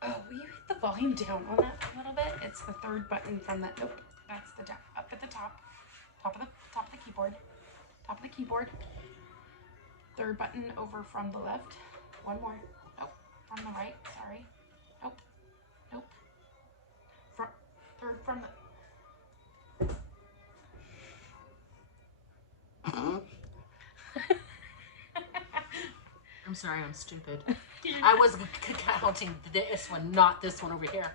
Oh, will you hit the volume down on that a little bit? It's the third button from the, nope, that's the down, up at the top of the keyboard, top of the keyboard. Third button over from the left. One more. Nope, from the right, sorry. Nope, nope. Third from the, I'm sorry, I'm stupid. I was counting this one, not this one over here.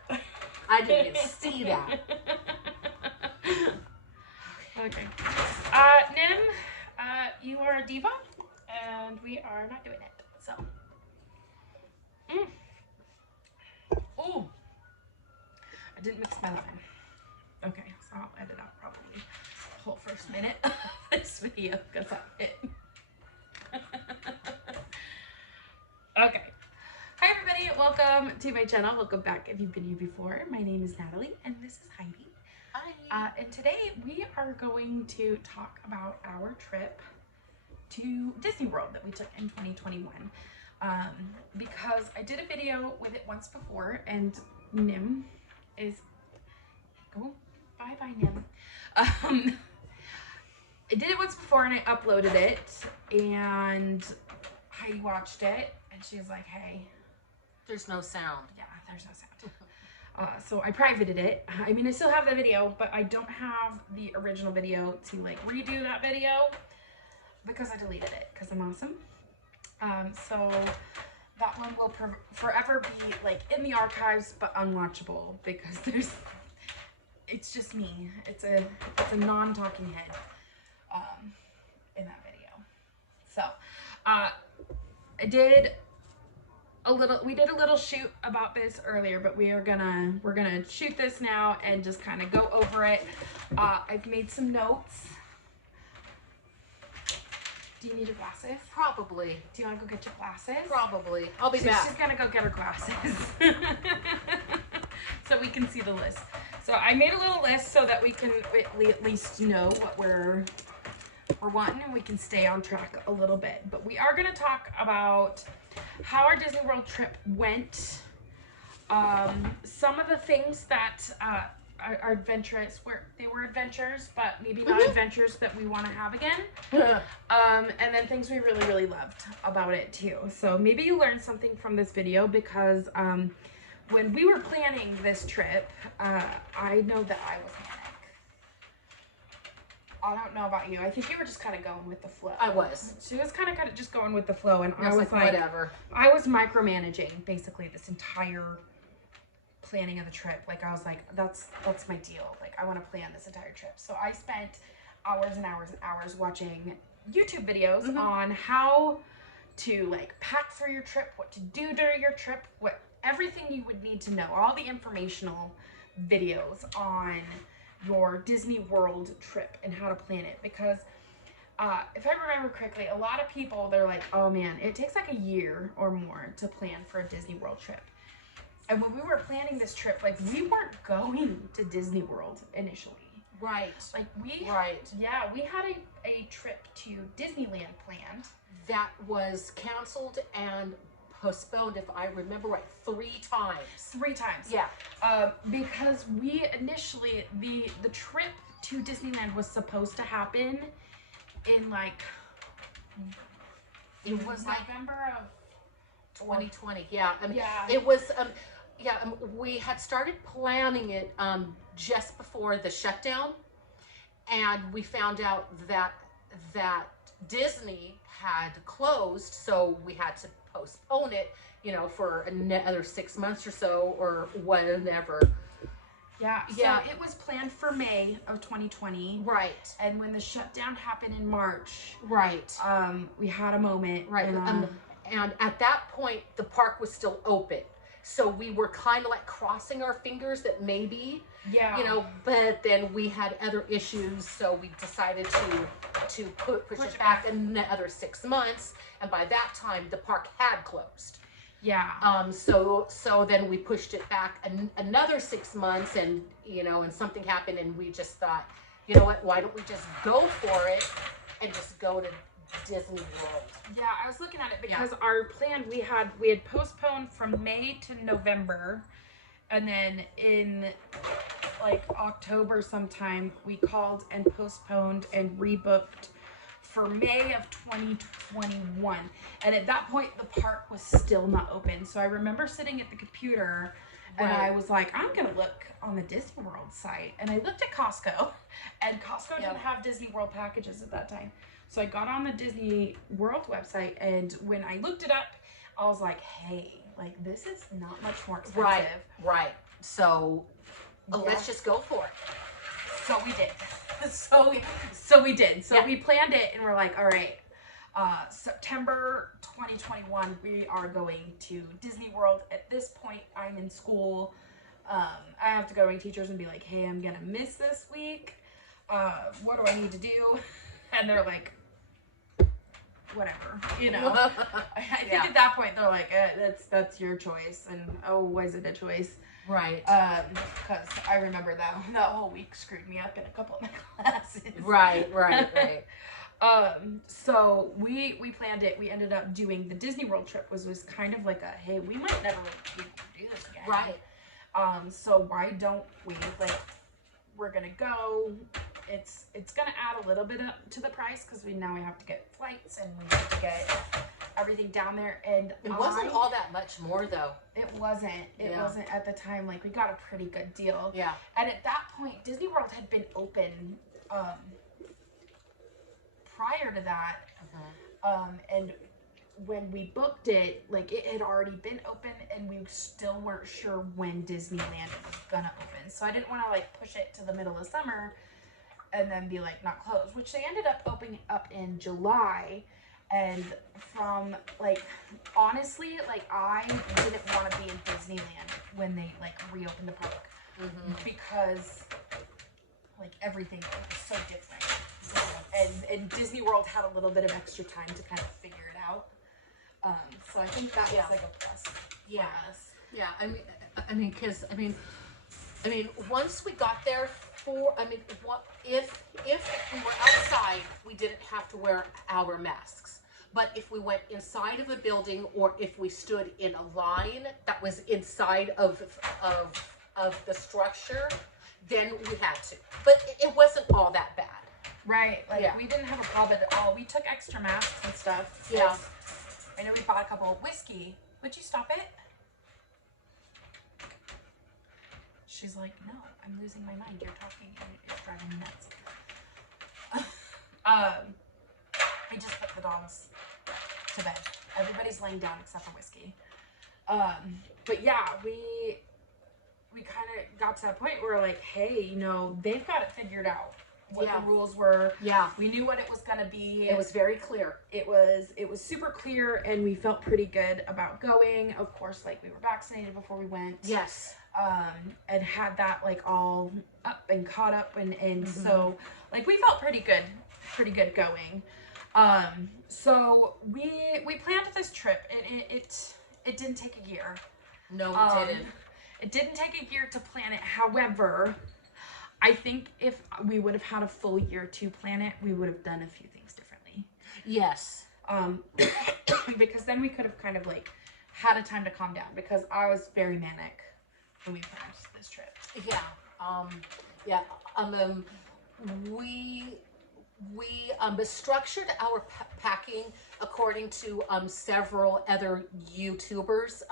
I didn't even see that. Okay. Nim, you are a diva, and we are not doing it, so. Ooh. I didn't mix my lemon. Okay, so I'll edit out probably the whole first minute of this video, because that's it. Okay. Hi everybody, welcome to my channel. Welcome back if you've been here before. My name is Natalie and this is Heidi. Hi. And today we are going to talk about our trip to Disney World that we took in 2021. Because I did a video with it once before and Nim is, oh, bye Nim. I did it once before and I uploaded it and Heidi watched it and she was like, hey. There's no sound. Yeah, there's no sound. So I privated it. I mean, I still have the video, but I don't have the original video to like redo that video because I deleted it because I'm awesome. So that one will forever be like in the archives, but unwatchable because it's just me. It's a non-talking head in that video. So we did a little shoot about this earlier, but we're gonna shoot this now and just kind of go over it. I've made some notes. Do you need your glasses? Probably. Do you want to go get your glasses? Probably. I'll be back. She's gonna go get her glasses so we can see the list. So I made a little list so that we can at least know what we're wanting and we can stay on track a little bit. But we are gonna talk about how our Disney World trip went, some of the things that are adventurous, they were adventures, but maybe not adventures that we want to have again, and then things we really loved about it too. So maybe you learned something from this video because when we were planning this trip, I know that I was manic. I don't know about you. I think you were just kind of going with the flow. I was. She was kind of just going with the flow, and I was like, whatever. I was micromanaging basically this entire planning of the trip. Like I was like, that's my deal. Like I want to plan this entire trip. So I spent hours and hours and hours watching YouTube videos on how to like pack for your trip, what to do during your trip, everything you would need to know, all the informational videos on your Disney World trip and how to plan it. Because if I remember correctly, a lot of people, they're like, oh man, it takes like a year or more to plan for a Disney World trip. And when we were planning this trip, like we weren't going to Disney World initially. Right. Like we had a trip to Disneyland planned. That was canceled and postponed, if I remember right, 3 times. 3 times. Yeah. Because we initially, the trip to Disneyland was supposed to happen in like, it was like November of 2020. Yeah. Yeah. It was, we had started planning it just before the shutdown, and we found out that Disney had closed, so we had to postpone it, for another 6 months or so, or whatever. Yeah, yeah. So it was planned for May of 2020. Right. And when the shutdown happened in March, right, we had a moment. Right. And at that point, the park was still open. So we were kind of like crossing our fingers that maybe, but then we had other issues, so we decided to push it back another 6 months. And by that time, the park had closed. Yeah. So then we pushed it back another 6 months, and and something happened, and we just thought, you know what? Why don't we just go for it and just go to Disney World. Yeah, I was looking at it because our plan, we had postponed from May to November, and then in like October sometime we called and postponed and rebooked for May of 2021. And at that point the park was still not open. So I remember sitting at the computer and I was like, I'm gonna look on the Disney World site. And I looked at Costco, and Costco didn't have Disney World packages at that time. So I got on the Disney World website, and when I looked it up, I was like, hey, like this is not much more expensive. Right. So let's just go for it. So we did. So we did. So we planned it, and we're like, all right, September 2021, we are going to Disney World. At this point, I'm in school. I have to go to my teachers and be like, hey, I'm gonna miss this week. What do I need to do? And they're like, whatever, you know. I think at that point they're like, that's your choice. And why is it a choice? Right. Because I remember that whole week screwed me up in a couple of my classes. Right. So we planned it. We ended up doing the Disney World trip, was kind of like a, hey, we might never be able to do this again. Right. So why don't we, like, we're gonna go. It's gonna add a little bit up to the price because we have to get flights and we have to get everything down there. And it wasn't all that much more though. It wasn't. It wasn't at the time. Like, we got a pretty good deal. Yeah. And at that point, Disney World had been open prior to that. And when we booked it, like, it had already been open, and we still weren't sure when Disneyland was gonna open. So I didn't want to like push it to the middle of summer and then be like not closed, which they ended up opening up in July. And from, like, honestly, like, I didn't want to be in Disneyland when they like reopened the park because like everything was so different. And Disney World had a little bit of extra time to kind of figure it out. So I think that was like a plus for us. Yeah, I mean, once we got there, if we were outside, we didn't have to wear our masks. But if we went inside of a building, or if we stood in a line that was inside of the structure, then we had to. But it wasn't all that bad. Right. Like, we didn't have a problem at all. We took extra masks and stuff. Yeah. I know we bought a couple of whiskey. Would you stop it? She's like, no, I'm losing my mind. You're talking and it's driving me nuts. We just put the dogs to bed. Everybody's laying down except for Whiskey. But yeah, we kind of got to that point where, like, hey, you know, they've got it figured out. What the rules were. Yeah. We knew what it was gonna be. It was very clear. It was super clear, and we felt pretty good about going. Of course, like, we were vaccinated before we went. Yes. And had that like all up and caught up, and so like we felt pretty good going. So we planned this trip. It didn't take a year. No, it didn't. It didn't take a year to plan it. However, I think if we would have had a full year to plan it, we would have done a few things differently. Yes. Because then we could have kind of like had a time to calm down, because I was very manic when we planned this trip. We structured our packing according to several other YouTubers.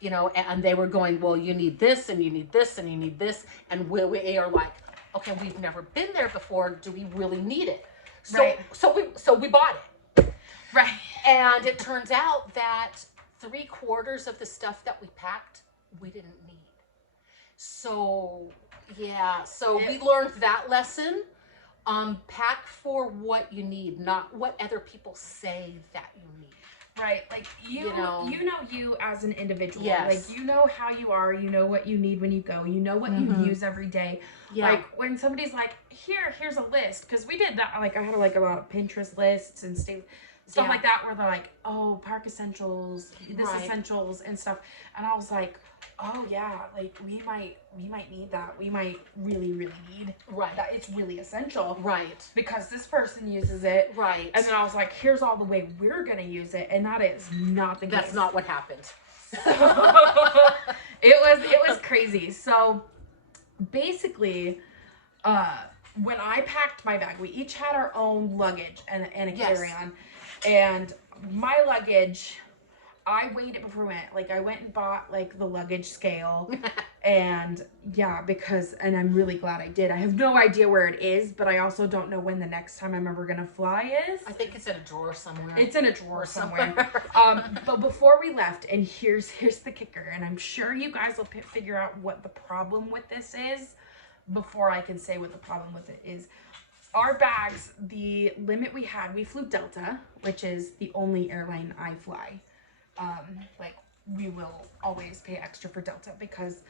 You know, and they were going, well, you need this, and you need this, and you need this, and we are like, okay, we've never been there before. Do we really need it? So we bought it. Right. And it turns out that 3/4 of the stuff that we packed, we didn't need. So we learned that lesson. Pack for what you need, not what other people say that you need. Right, like you know you as an individual. Yes. Like, you know how you are, you know what you need when you go, you know what you use every day. Yeah. Like, when somebody's like, here's a list, because we did that, like, I had like a lot of Pinterest lists and stuff like that, where they're like, oh, park essentials, this essentials and stuff, and I was like, oh yeah, like we might need that. We might really need Right. that. It's really essential. Right. Because this person uses it. Right. And then I was like, here's all the way we're gonna use it, and that is not the case. That's not what happened. It was crazy. So basically, when I packed my bag, we each had our own luggage and a Yes. carry-on. And my luggage, I weighed it before we went. Like, I went and bought, like, the luggage scale. And, yeah, and I'm really glad I did. I have no idea where it is, but I also don't know when the next time I'm ever going to fly is. I think it's in a drawer somewhere. It's in a drawer somewhere. But before we left, and here's the kicker, and I'm sure you guys will figure out what the problem with this is before I can say what the problem with it is. Our bags, the limit we had, we flew Delta, which is the only airline I fly. Like, we will always pay extra for Delta because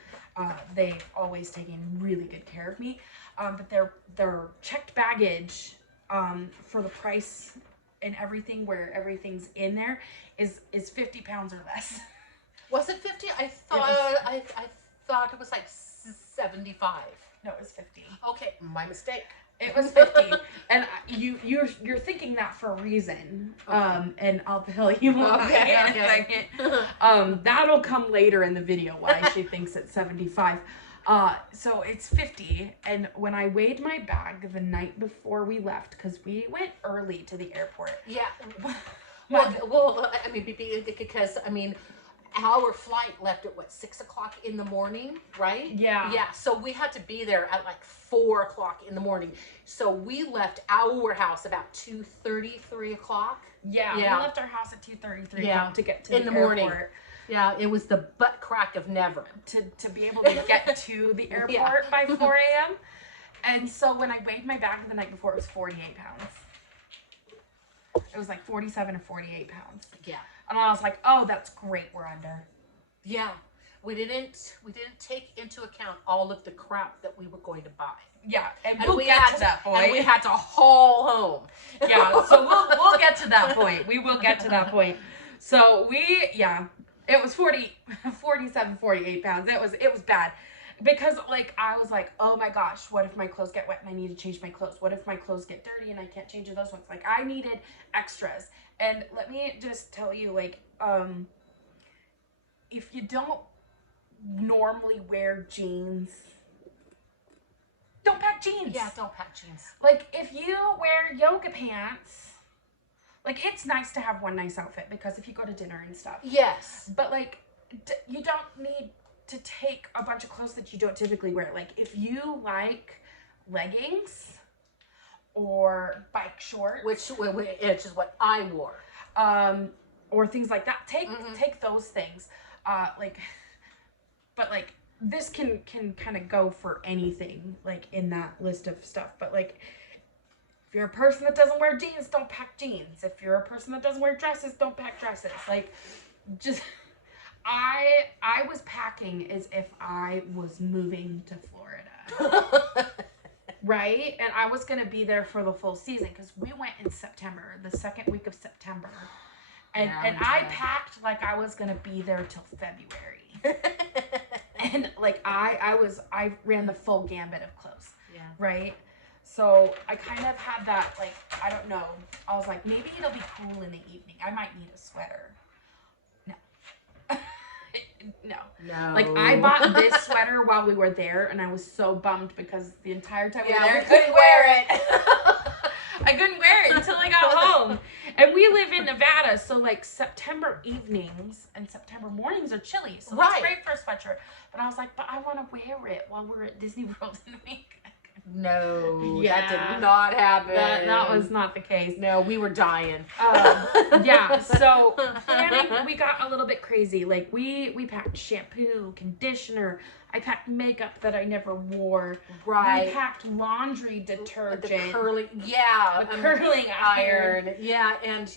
they've always taken really good care of me. But their checked baggage for the price and everything, where everything's in there, is 50 pounds or less. Was it 50? I thought it was like 75. No, it was 50. Okay, my mistake. It was 50, and you're thinking that for a reason. Okay. And I'll tell you why in a second. That'll come later in the video why she thinks it's 75. So it's 50, and when I weighed my bag the night before we left, because we went early to the airport. Yeah. Well, I mean, because our flight left at 6 o'clock in the morning, right? Yeah. Yeah. So we had to be there at like 4 o'clock in the morning. So we left our house about 2:30, 3 o'clock. Yeah. We left our house at 2:33 to get to in the airport. morning. Yeah, it was the butt crack of never. To be able to get to the airport by 4 a.m. And so when I weighed my bag the night before, it was 48 pounds. It was like 47 or 48 pounds. Yeah. And I was like, oh, that's great, we're under. Yeah. We didn't take into account all of the crap that we were going to buy. Yeah, and we'll get to that point. And we had to haul home. Yeah, so we'll get to that point. We will get to that point. So it was 47, 48 pounds. It was bad. Because, like, I was like, oh my gosh, what if my clothes get wet and I need to change my clothes? What if my clothes get dirty and I can't change those ones? Like, I needed extras. And let me just tell you, like, if you don't normally wear jeans, don't pack jeans. Yeah, don't pack jeans. Like, if you wear yoga pants, like, it's nice to have one nice outfit because if you go to dinner and stuff. Yes. But, like, you don't need to take a bunch of clothes that you don't typically wear. Like, if you like leggings or bike shorts, which is what I wore, or things like that, take those things. But like, this can kind of go for anything, like, in that list of stuff. But like, if you're a person that doesn't wear jeans, don't pack jeans. If you're a person that doesn't wear dresses, don't pack dresses. Like, just. I was packing as if I was moving to Florida, right? And I was going to be there for the full season because we went in September, the second week of September. And I packed like I was going to be there till February. And like I ran the full gambit of clothes, right? So I kind of had that, like, I don't know. I was like, maybe it'll be cool in the evening. I might need a sweater. No. Like, I bought this sweater while we were there, and I was so bummed because the entire time we were there, I couldn't wear it. I couldn't wear it until I got home. And we live in Nevada, so, like, September evenings and September mornings are chilly. So it's great for a sweatshirt. But I was like, but I want to wear it while we're at DisneyWorld in a week. No, that did not happen. That was not the case. No, we were dying. So planning, we got a little bit crazy. Like, we packed shampoo, conditioner. I packed makeup that I never wore. Right. We packed laundry detergent. The curling iron. Yeah, and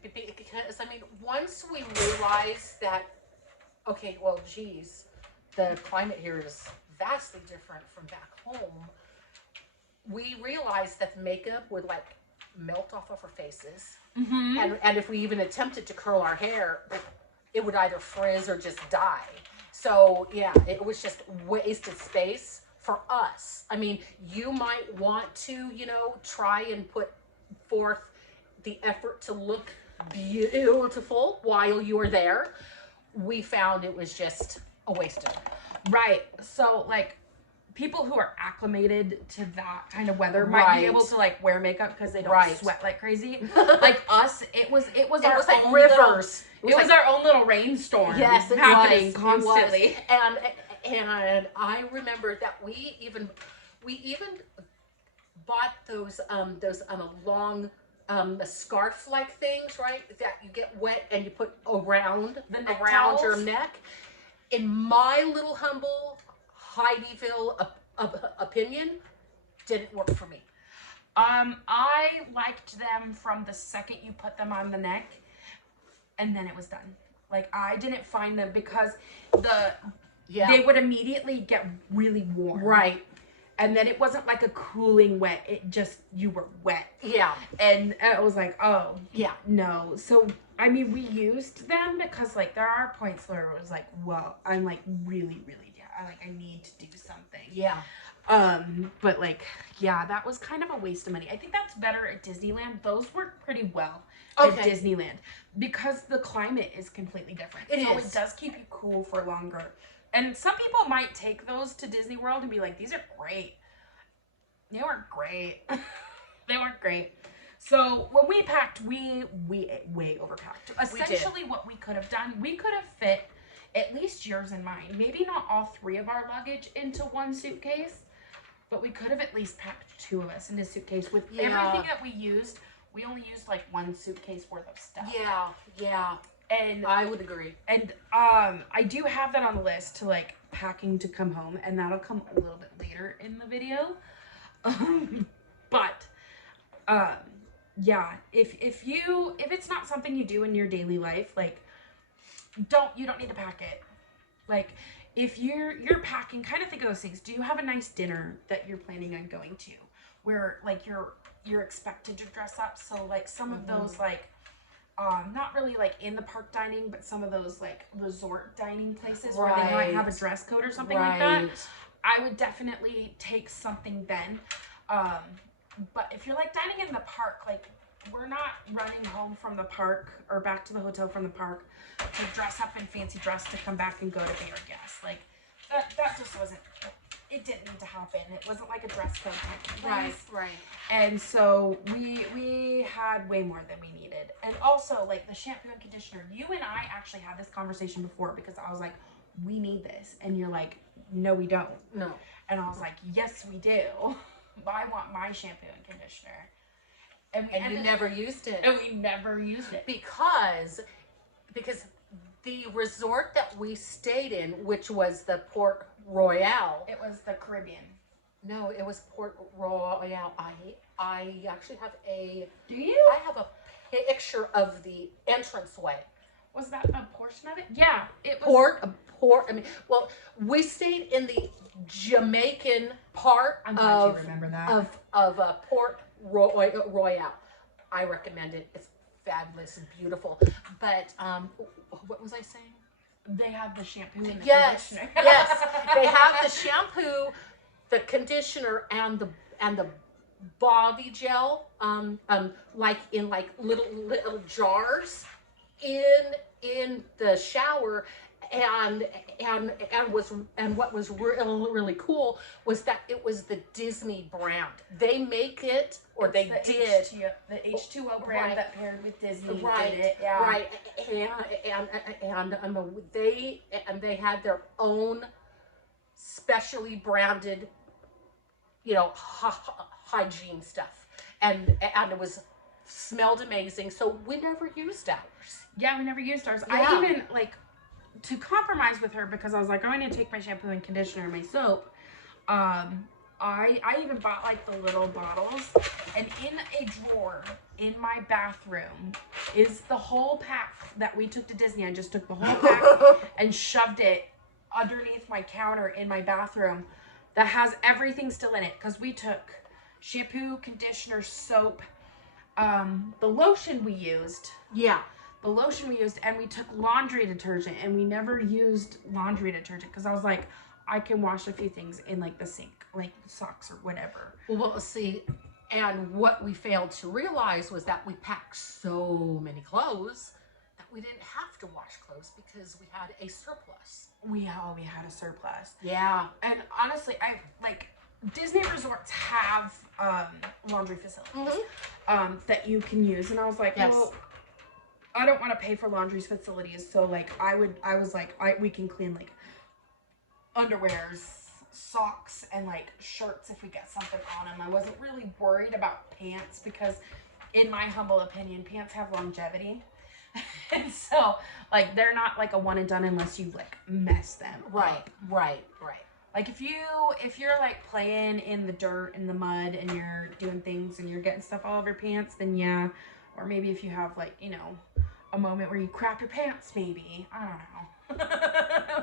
because once we realized that, okay, well, geez, the climate here is vastly different from back home, we realized that the makeup would, like, melt off of our faces. Mm-hmm. And if we even attempted to curl our hair, it would either frizz or just die. So yeah, it was just wasted space for us. I mean, you might want to, you know, try and put forth the effort to look beautiful while you were there. We found it was just a waste of time. Right. So like people who are acclimated to that kind of weather might be able to like wear makeup because they don't sweat like crazy. Like us, it was our like own rivers. It was our own little rainstorm. Yes, it happening was. constantly. And I remember that we even bought those long scarf like things, right? That you get wet and you put around your neck. In my little humble Heidieville opinion, didn't work for me. I liked them from the second you put them on the neck, and then it was done. Like I didn't find them because they would immediately get really warm. Right. And then it wasn't like a cooling wet. It just, you were wet. Yeah. And I was like, oh. Yeah. No. So, I mean, we used them because, like, there are points where it was like, whoa, I'm, like, really, really, I need to do something. Yeah. But, like, yeah, that was kind of a waste of money. I think that's better at Disneyland. Those work pretty well at Disneyland because the climate is completely different. It does keep you cool for longer. And some people might take those to Disney World and be like, these are great. They weren't great. They weren't great. So when we packed, we way overpacked. Essentially what we could have done, we could have fit at least yours and mine. Maybe not all three of our luggage into one suitcase, but we could have at least packed two of us in a suitcase with everything that we used. We only used like one suitcase worth of stuff. Yeah, yeah. And I would agree. And I do have that on the list to like packing to come home, and that'll come a little bit later in the video. But yeah, if it's not something you do in your daily life, like you don't need to pack it. Like if you're packing, kind of think of those things. Do you have a nice dinner that you're planning on going to where like you're expected to dress up? So like some of those like not really like in the park dining, but some of those like resort dining places where they might have a dress code or something like that. I would definitely take something then. But if you're like dining in the park, like we're not running home from the park or back to the hotel from the park to dress up in fancy dress to come back and go to be our guests. Like that just wasn't, it didn't need to happen. It wasn't like a dress code type of place. Right. And so we had way more than we needed. And also like the shampoo and conditioner, you and I actually had this conversation before because I was like, we need this. And you're like, no, we don't. No. And I was like, yes, we do. I want my shampoo and conditioner. And you never used it. And we never used it. Because the resort that we stayed in, which was the Port Royale. It was the Caribbean. No, it was Port Royale. I actually have a... Do you? I have a picture of the entranceway. Was that a portion of it? Yeah, it was. I mean, well, we stayed in the Jamaican part I'm glad you remember that. of Port Royale. I recommend it. It's fabulous and beautiful. But what was I saying? They have the shampoo and the conditioner. Yes, they have the shampoo, the conditioner, and the body gel, like in like little jars in the shower. And what was really cool was that it was the Disney brand. They make it, or they did the H2O brand that paired with Disney. Right, did it, yeah. Right, and they had their own specially branded, hygiene stuff, and it smelled amazing. So we never used ours. Yeah, we never used ours. Yeah. I even to compromise with her because I was like, I'm going to take my shampoo and conditioner and my soap. I even bought like the little bottles, and in a drawer in my bathroom is the whole pack that we took to Disney. I just took the whole pack and shoved it underneath my counter in my bathroom that has everything still in it because we took shampoo, conditioner, soap, the lotion we used. Yeah. the lotion we used, and we took laundry detergent, and we never used laundry detergent because I was like, I can wash a few things in like the sink, like socks or whatever. Well, see, and what we failed to realize was that we packed so many clothes that we didn't have to wash clothes because we had a surplus. We had a surplus. Yeah. And honestly, I like Disney resorts have laundry facilities that you can use, and I was like, well, I don't want to pay for laundry facilities, so like we can clean like underwears, socks, and like shirts if we get something on them. I wasn't really worried about pants because, in my humble opinion, pants have longevity. And so like they're not like a one and done unless you like mess them up. Right. Like if you're like playing in the dirt and the mud and you're doing things and you're getting stuff all over your pants, then yeah. Or maybe if you have like, you know, a moment where you crap your pants, maybe. I don't know.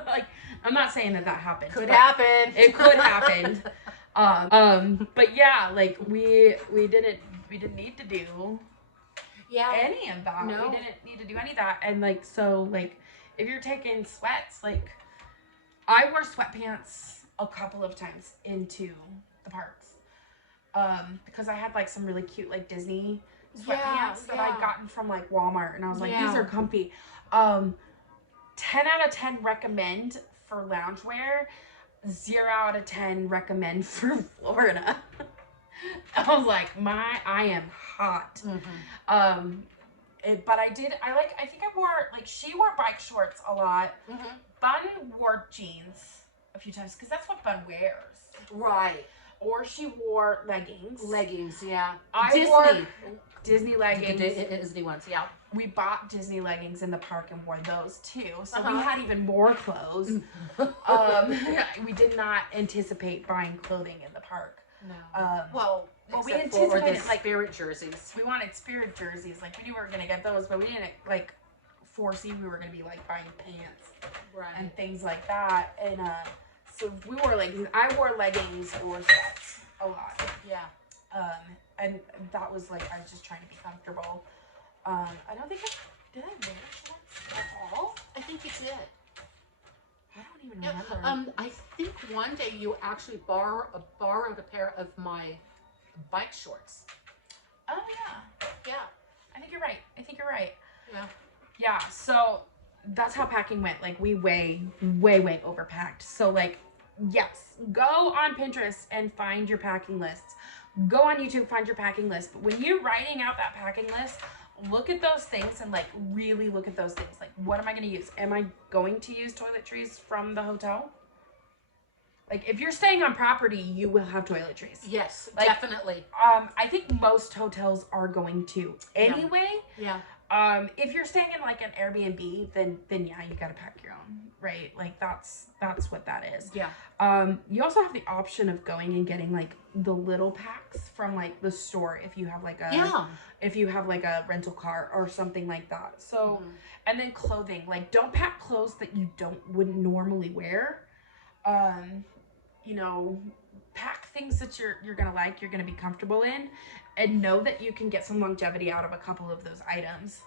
Like, I'm not saying that happened. Could happen. It could happen. But yeah, like we didn't need to do any of that. No. We didn't need to do any of that. And like, so like, if you're taking sweats, like I wore sweatpants a couple of times into the parks. Because I had like some really cute like Disney sweatpants that I'd gotten from like Walmart, and I was like, these are comfy. 10 out of 10 recommend for loungewear. 0 out of 10 recommend for Florida. I was like, I am hot. But I think I wore, like, she wore bike shorts a lot. Bun wore jeans a few times because that's what Bun wears. Right. Or she wore leggings. Yeah. I wore Disney leggings. Disney ones, yeah. We bought Disney leggings in the park and wore those too. So we had even more clothes. We did not anticipate buying clothing in the park. No. Well, we anticipated anticipated like Spirit jerseys. we wanted Spirit jerseys. Like we knew we were gonna get those, but we didn't like foresee we were gonna be like buying pants and things like that. And so we wore leggings. I wore leggings or sweats a lot. Yeah. And that was like I was just trying to be comfortable. I don't think did I wear shorts at all? I think you did. I don't even remember. I think one day you actually borrowed a pair of my bike shorts. Oh yeah. Yeah. I think you're right. Yeah. Yeah, so that's how packing went. Like we way overpacked. So like, yes, go on Pinterest and find your packing lists. Go on YouTube, find your packing list. But when you're writing out that packing list, look at those things and like really look at those things. Like, what am I going to use? Am I going to use toiletries from the hotel? Like, if you're staying on property, you will have toiletries. Yes, like, definitely. I think most hotels are going to anyway. Yeah. If you're staying in like an Airbnb, then yeah, you gotta pack your own, right? Like that's what that is. Yeah. You also have the option of going and getting like the little packs from like the store if you have like a rental car or something like that. So, and then clothing, like don't pack clothes that you wouldn't normally wear. You know, pack things that you're gonna like, you're gonna be comfortable in, and know that you can get some longevity out of a couple of those items.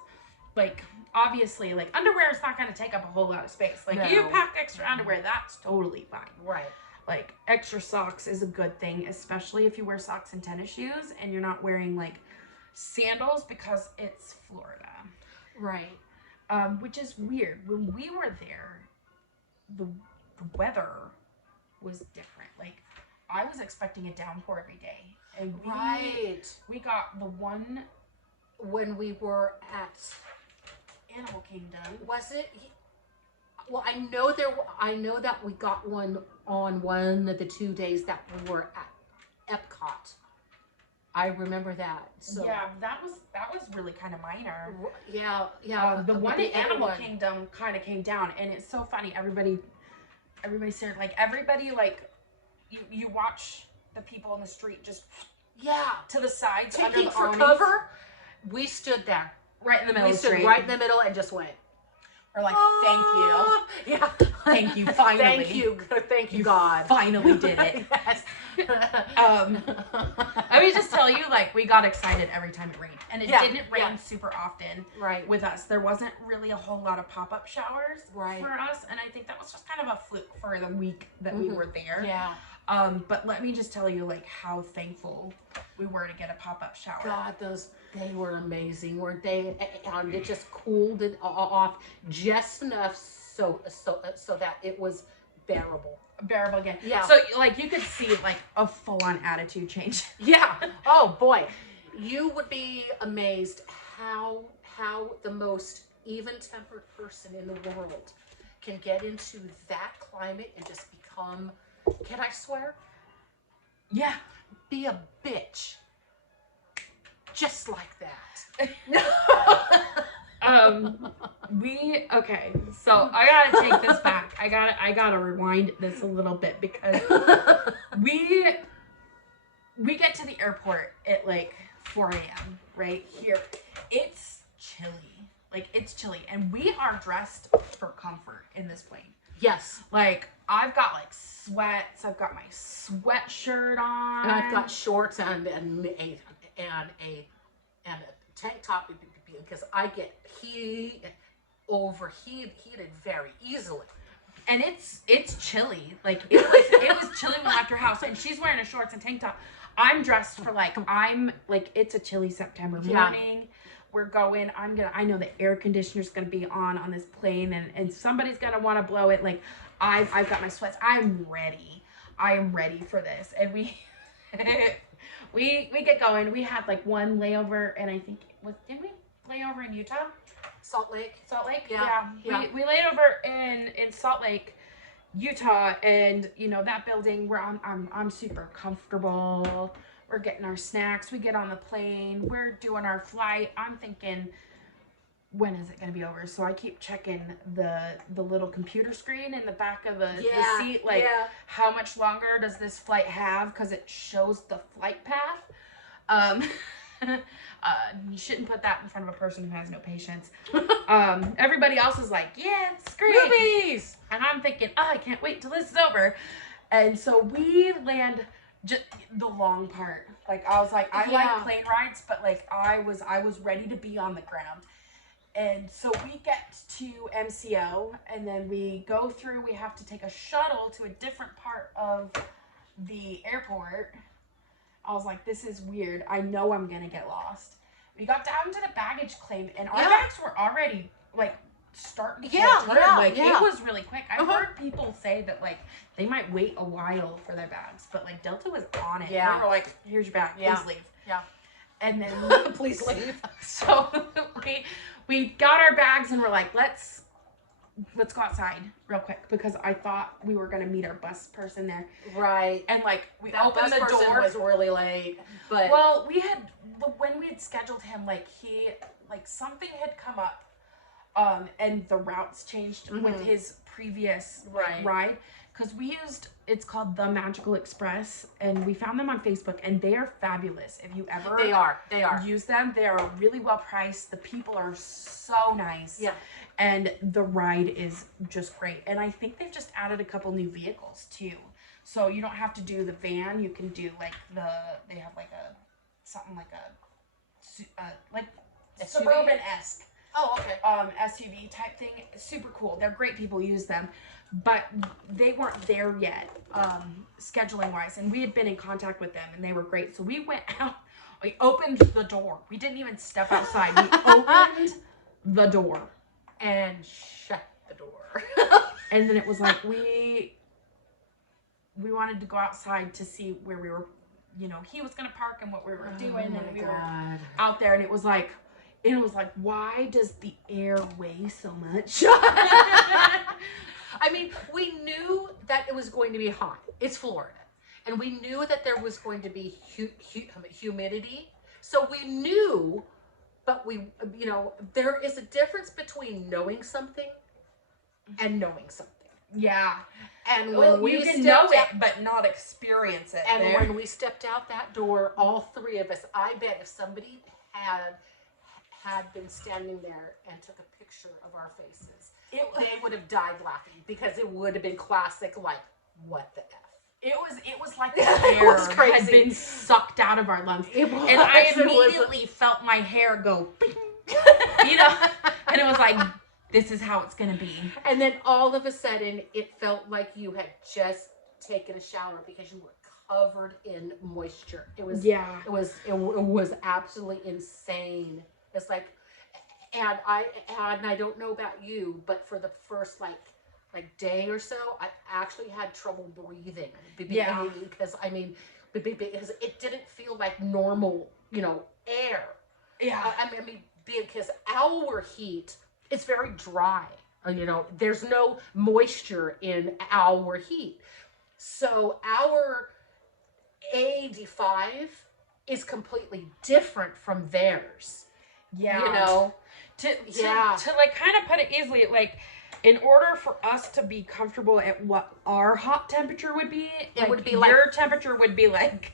Like obviously, like underwear is not gonna take up a whole lot of space. Like you pack extra underwear, that's totally fine. Right. Like extra socks is a good thing, especially if you wear socks and tennis shoes and you're not wearing like sandals because it's Florida. Right. Which is weird. When we were there, the weather was different. Like I was expecting a downpour every day. And we got the one when we were at Animal Kingdom. Was it? Well, I know that we got one on one of the 2 days that we were at Epcot. I remember that. So yeah, that was really kind of minor. Yeah. The one at Animal Kingdom kind of came down, and it's so funny. Everybody stared. Like everybody, like you watch the people on the street just to the sides taking for cover. We stood there right in the middle of the street. Right in the middle and just went. Or like, thank you. Yeah. Thank you, finally. Thank you, God. Finally did it. Yes. Let me just tell you, like, we got excited every time it rained. And it didn't rain super often with us. There wasn't really a whole lot of pop-up showers for us. And I think that was just kind of a fluke for the week that we were there. Yeah. But let me just tell you, like, how thankful we were to get a pop-up shower. God, they were amazing, weren't they? And it just cooled it off just enough so that it was bearable. Bearable again. Yeah. So, like, you could see, like, a full-on attitude change. Yeah. Oh, boy. You would be amazed how the most even-tempered person in the world can get into that climate and just become, can I swear? Yeah. Be a bitch. Just like that. Okay, so I gotta take this back. I gotta rewind this a little bit because we get to the airport at like 4 a.m. right here. It's chilly. Like, it's chilly. And we are dressed for comfort in this plane. Yes. Like, I've got like sweats. I've got my sweatshirt on. And I've got shorts and a tank top because I get overheated very easily. And it's chilly. Like, it was chilly when we left her house, and she's wearing a shorts and tank top. I'm dressed for it's a chilly September morning. We're going. I know the air conditioner's gonna be on this plane, and somebody's gonna want to blow it. Like, I've got my sweats. I'm ready. I am ready for this. And we we get going. We had like one layover, and I think didn't we lay over in Utah? Salt Lake. Yeah. We laid over in Salt Lake, Utah, and you know that building where I'm super comfortable. We're getting our snacks. We get on the plane. We're doing our flight. I'm thinking, when is it going to be over? So I keep checking the little computer screen in the back of the seat. Like, how much longer does this flight have? Because it shows the flight path. You shouldn't put that in front of a person who has no patience. Everybody else is like, yeah, it's great. Movies! And I'm thinking, I can't wait till this is over. And so we land just the long part. Like, I was like, I like plane rides, but like I was ready to be on the ground. And so we get to MCO, and then we go through, we have to take a shuttle to a different part of the airport. I was like, this is weird. I know I'm going to get lost. We got down to the baggage claim, and our bags were already, like, starting to get through. It was really quick. I've heard people say that, like, they might wait a while for their bags, but, like, Delta was on it. Yeah. They were like, here's your bag. Please leave. Yeah. And then... Please leave. So, we got our bags, and we're like, let's go outside real quick, because I thought we were going to meet our bus person there. Right. And, like, we that opened the person door. Was really late. But well, when we had scheduled him, like, something had come up, and the routes changed with his previous ride. Because we used, it's called the Magical Express, and we found them on Facebook, and they are fabulous. If you ever they are use them, they are really well priced. The people are so nice. Yeah. And the ride is just great. And I think they've just added a couple new vehicles too. So you don't have to do the van. You can do like they have like a suburban-esque. Oh, okay. SUV type thing. Super cool. They're great. People use them. But they weren't there yet, scheduling wise. And we had been in contact with them, and they were great. So we went out. We opened the door. We didn't even step outside. We opened the door. And shut the door. And then it was like we wanted to go outside to see where we were, you know, he was going to park and what we were doing. And we were out there, and it was like, why does the air weigh so much? I mean, we knew that it was going to be hot. It's Florida. And we knew that there was going to be humidity. So we knew, but there is a difference between knowing something and knowing something. Yeah. And when we can know it, but not experience it. And when we stepped out that door, all three of us, I bet if somebody had been standing there and took a picture of our faces, they would have died laughing because it would have been classic, like, what the F? It was like the air was crazy. had been sucked out of our lungs. It was. And I It was. immediately felt my hair go, you know, and it was like, this is how it's going to be. And then all of a sudden, it felt like you had just taken a shower because you were covered in moisture. It was, it was absolutely insane. It's like, and I don't know about you, but for the first like day or so, I actually had trouble breathing. Yeah. Because because it didn't feel like normal, air. Yeah. I mean, because our heat, it's very dry. There's no moisture in our heat. So our AD5 is completely different from theirs. Yeah. To like kind of put it easily, like, in order for us to be comfortable at what our hot temperature would be, it would be your like temperature would be like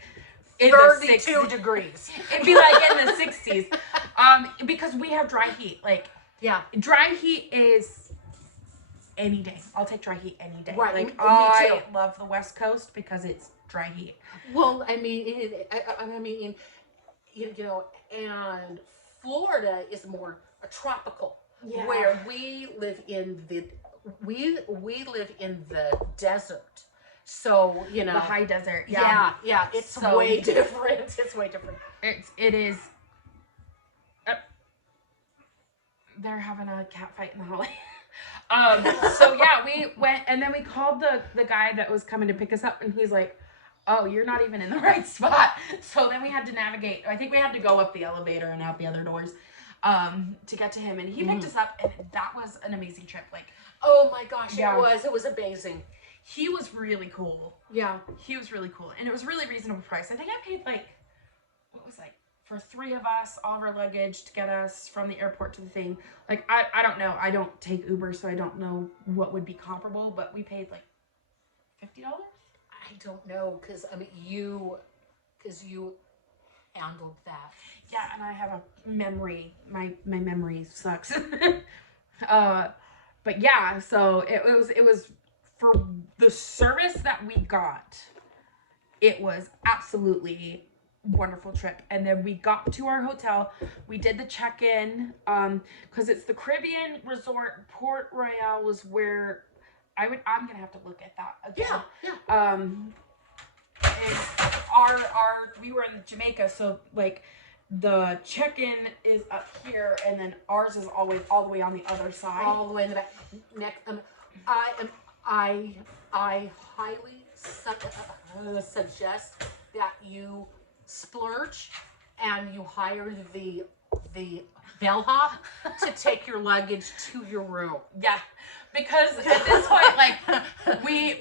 in 32 degrees. It'd be like in the 60s. Because we have dry heat. Like, dry heat is any day. I'll take dry heat any day. Right. Like, Me I too. love the West Coast because it's dry heat. Well, I mean, and Florida is more a tropical, where we live in the desert. So the high desert. Yeah. It's so way different. It's way different. It is. They're having a cat fight in the hallway. So yeah, we went and then we called the guy that was coming to pick us up, and he's like, "Oh, you're not even in the right spot." So then we had to navigate. I think we had to go up the elevator and out the other doors to get to him, and he picked us up, and that was an amazing trip. Like, oh my gosh, it was amazing. He was really cool. Yeah, he was really cool, and it was really reasonable price. I think I paid like, what was like, for 3 of us, all of our luggage to get us from the airport to the thing. Like, I don't know. I don't take Uber, so I don't know what would be comparable, but we paid like $50. I don't know, because you handled that. Yeah, and I have a memory. My memory sucks. But yeah, so it was for the service that we got. It was absolutely wonderful trip. And then we got to our hotel. We did the check-in because it's the Caribbean Resort. Port Royal was where I'm gonna have to look at that again. Yeah. And we were in Jamaica, so like the check-in is up here, and then ours is always all the way on the other side. All the way in the back. I highly suggest that you splurge and you hire the bellhop to take your luggage to your room. Yeah, because at this point, like,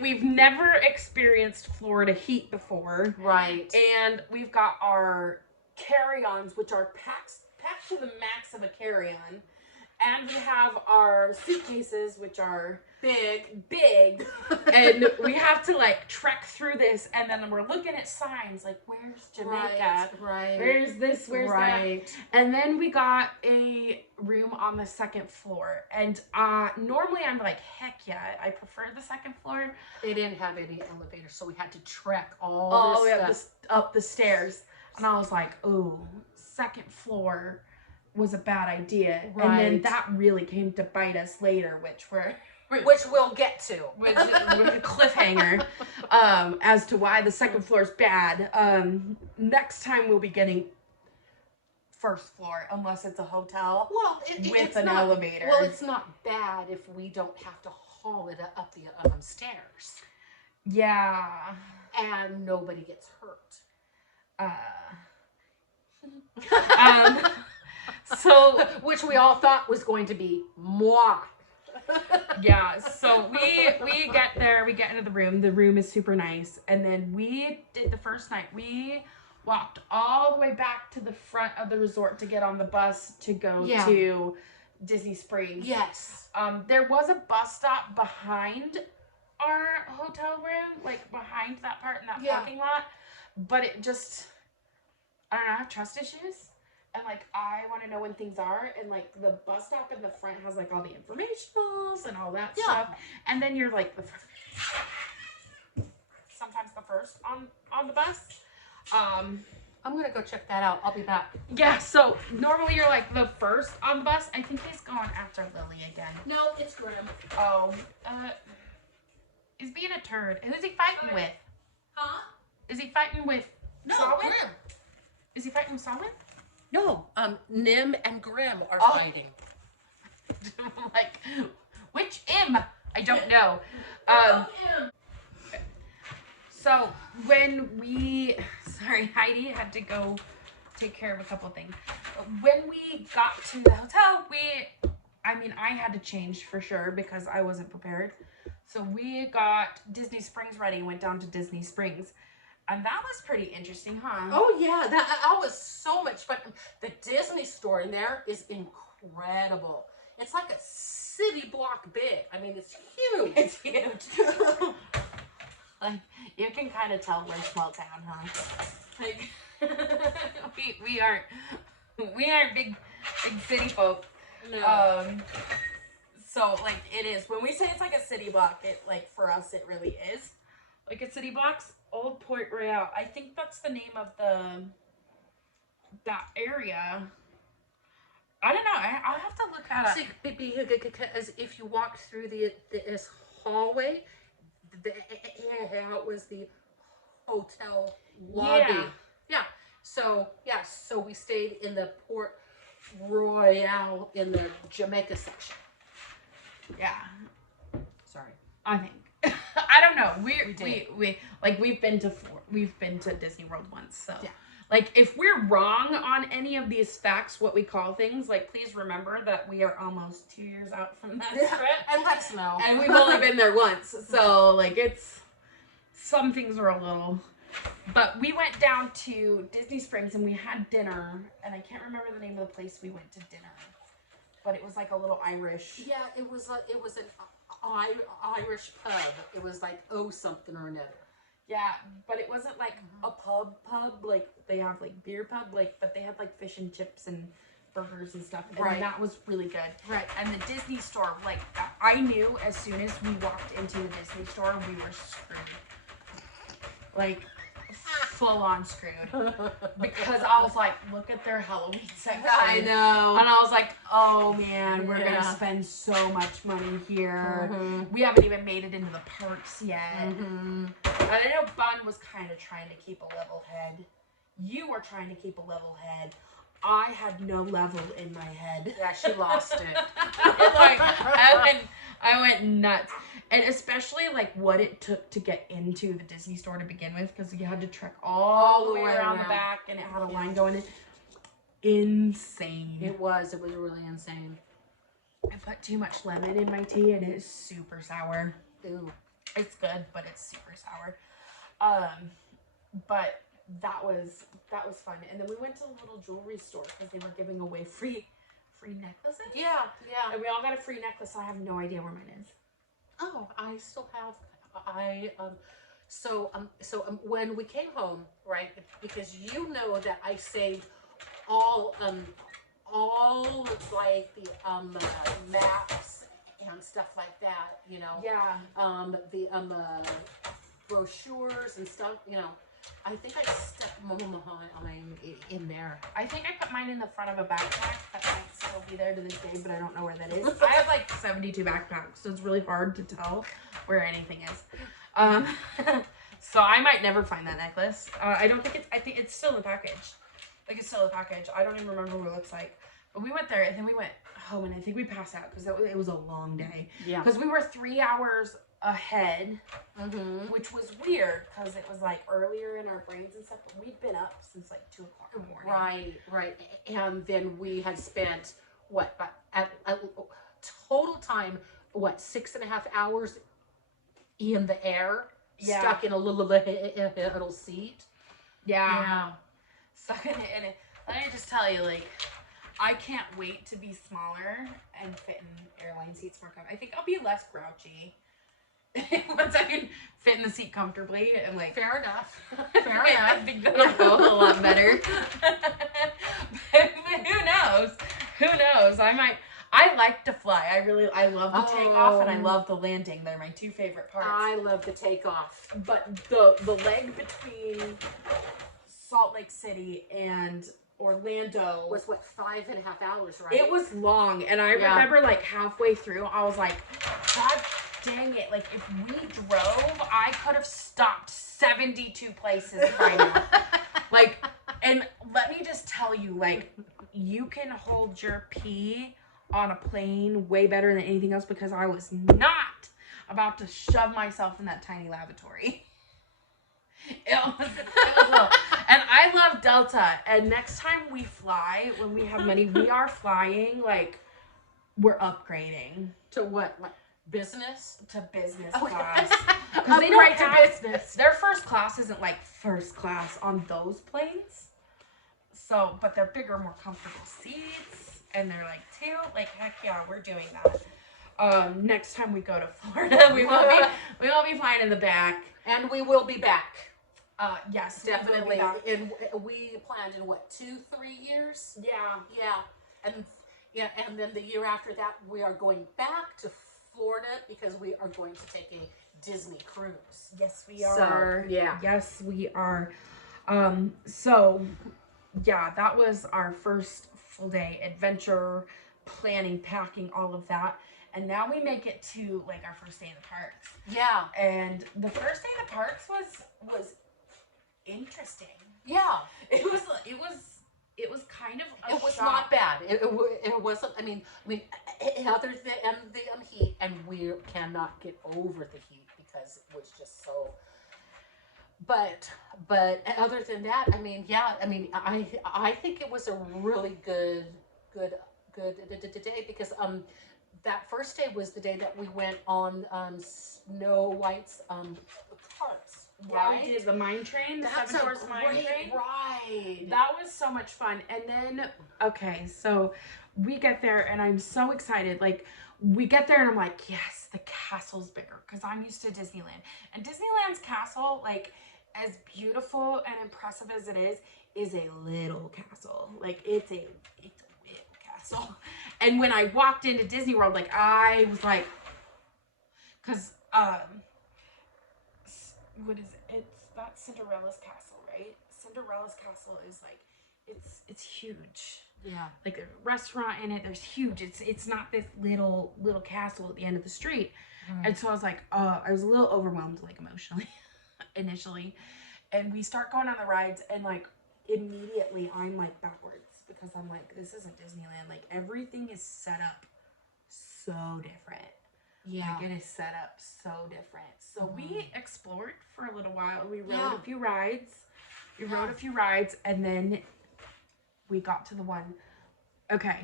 we've never experienced Florida heat before, right? And we've got our carry-ons, which are packed to the max of a carry-on, and we have our suitcases, which are big, and we have to like trek through this, and then we're looking at signs like, where's Jamaica? Right. Where's this? Where's that? And then we got a room on the 2nd floor, and normally I'm like, heck yeah, I prefer the 2nd floor. They didn't have any elevator, so we had to trek all this up the stairs, and I was like, ooh, 2nd floor was a bad idea. Right. And then that really came to bite us later, which we'll get to. Which is a cliffhanger as to why the 2nd floor is bad. Next time we'll be getting 1st floor, unless it's a hotel with an elevator. Well, it's not bad if we don't have to haul it up the stairs. Yeah. And nobody gets hurt. So, which we all thought was going to be moi. Yeah, so we get there, we get into the room. The room is super nice. And then we did the first night. We walked all the way back to the front of the resort to get on the bus to go to Disney Springs. Yes. There was a bus stop behind our hotel room, like behind that part in that parking lot. But it just, I don't know, I have trust issues. And like I want to know when things are, and like the bus stop in the front has like all the informationals and all that stuff. And then you're like sometimes the first on the bus. I'm gonna go check that out. I'll be back. Yeah, so normally you're like the first on the bus. I think he's going after Lily again. No, it's Grim. Oh, he's being a turd. Who's he fighting with? Huh? Is he fighting with No, Solomon? Grim. Is he fighting with Solomon? No, Nim and Grim are fighting. Like, which M? I don't know. So when sorry, Heidi had to go take care of a couple of things. When we got to the hotel, I had to change for sure because I wasn't prepared. So we got Disney Springs ready and went down to Disney Springs. And that was pretty interesting, huh? Oh yeah, that was so much fun. The Disney store in there is incredible. It's like a city block big. I mean, it's huge. It's huge. Like, you can kind of tell we're small town, huh? Like, we aren't big city folk. No. So like it is when we say it's like a city block, it like for us it really is like a city blocks. Old Port Royale. I think that's the name of that area. I don't know. I'll have to look that up. See, because if you walk through this hallway, it was the hotel lobby. Yeah. So we stayed in the Port Royale in the Jamaica section. Yeah. Sorry. I think. I don't know. We we've been to Disney World once, so yeah. Like if we're wrong on any of these facts, what we call things, like please remember that we are almost 2 years out from that trip. And let us know. And we've only been there once. So like some things are a little, but we went down to Disney Springs and we had dinner, and I can't remember the name of the place we went to dinner, but it was like a little Irish. Yeah, it was an Irish pub. It was like something or another. Yeah, but it wasn't like a pub, like they have like beer pub, like, but they had like fish and chips and burgers and stuff. And right. That was really good. Right. And the Disney store, like I knew as soon as we walked into the Disney store, we were screwed. Like full on screwed. Because I was like, look at their Halloween section. I know. And I was like, oh man, we're going to spend so much money here. We haven't even made it into the parks yet. And I know Bun was kind of trying to keep a level head. You were trying to keep a level head. I had no level in my head. Yeah, she lost it. Like, I went nuts. And especially like what it took to get into the Disney store to begin with, because you had to trek all the way around the back, and it had a line going in. Insane. It was really insane. I put too much lemon in my tea and it's super sour. Ooh. It's good, but it's super sour. But that was fun. And then we went to a little jewelry store because they were giving away free necklaces. Yeah. And we all got a free necklace. I have no idea where mine is. Oh, I still have. So when we came home, right? Because you know that I saved all like the maps and stuff like that. You know. Yeah. The brochures and stuff. You know. I think I stuck mine in there. I think I put mine in the front of a backpack that might still be there to this day, but I don't know where that is. I have like 72 backpacks, so it's really hard to tell where anything is. So I might never find that necklace. I think it's still in the package. Like it's still in the package. I don't even remember what it looks like. But we went there and then we went home, and I think we passed out because it was a long day. Yeah. Because we were 3 hours ahead, which was weird because it was like earlier in our brains and stuff, but we'd been up since like 2 o'clock in the morning. Right. And then we had spent at total time 6.5 hours in the air, stuck in a little seat. Yeah. Stuck in it. Let me just tell you, like, I can't wait to be smaller and fit in airline seats more comfortable. I think I'll be less grouchy once I can fit in the seat comfortably and like. Fair enough. Fair I enough. think that'll go a whole lot better. But who knows? Who knows? I like to fly. I love the takeoff and I love the landing. They're my two favorite parts. I love the takeoff. But the leg between Salt Lake City and Orlando Was what, 5.5 hours, right? it was long, and I remember like halfway through, I was like, God dang it! Like if we drove, I could have stopped 72 places by now. Like, and let me just tell you, like, you can hold your pee on a plane way better than anything else because I was not about to shove myself in that tiny lavatory. It was little. And I love Delta. And next time we fly, when we have money, we are flying, like, we're upgrading. To what? Like business? To business Oh, class. Because Because they they don't right to have, business. their first class isn't like first class on those planes. So, but they're bigger, more comfortable seats. And they're like, too, like, heck yeah, we're doing that. Next time we go to Florida, we won't be flying in the back. And we will be back. Yes, we will be Definitely. back. We planned in what, 2-3 years? Yeah. Yeah. And then the year after that, we are going back to Florida because we are going to take a Disney cruise. Yes, we So, are. yeah. Yes, we are. So, yeah, that was our first full day adventure, planning, packing, all of that. And now we make it to like our first day in the parks. Yeah. And the first day in the parks was interesting. Yeah. It was kind of a It was shock. not bad. It wasn't. I mean, other than the heat, and we cannot get over the heat because it was just so. But other than that, I mean, yeah. I mean, I think it was a really good day because that first day was the day that we went on Snow White's carts. Yeah, Right? we did the mine train, the That's Seven a Dwarfs mine great train. ride. That was so much fun. And then, okay, so we get there and I'm so excited. Like, we get there and I'm like, yes, the castle's bigger because I'm used to Disneyland. And Disneyland's castle, like, as beautiful and impressive as it is a little castle. Like, it's a little castle. And when I walked into Disney World, like, I was like, because, what is it? That's Cinderella's castle, right? Cinderella's castle is like, it's huge. Yeah. Like there's a restaurant in it. There's huge. It's not this little castle at the end of the street. Right. And so I was like, I was a little overwhelmed, like emotionally, initially. And we start going on the rides, and like immediately I'm like backwards because I'm like, this isn't Disneyland. Like everything is set up so different. Yeah. Like it is set up so different. So we explored for a little while. We rode Yeah. a few rides. And then we got to the one. Okay.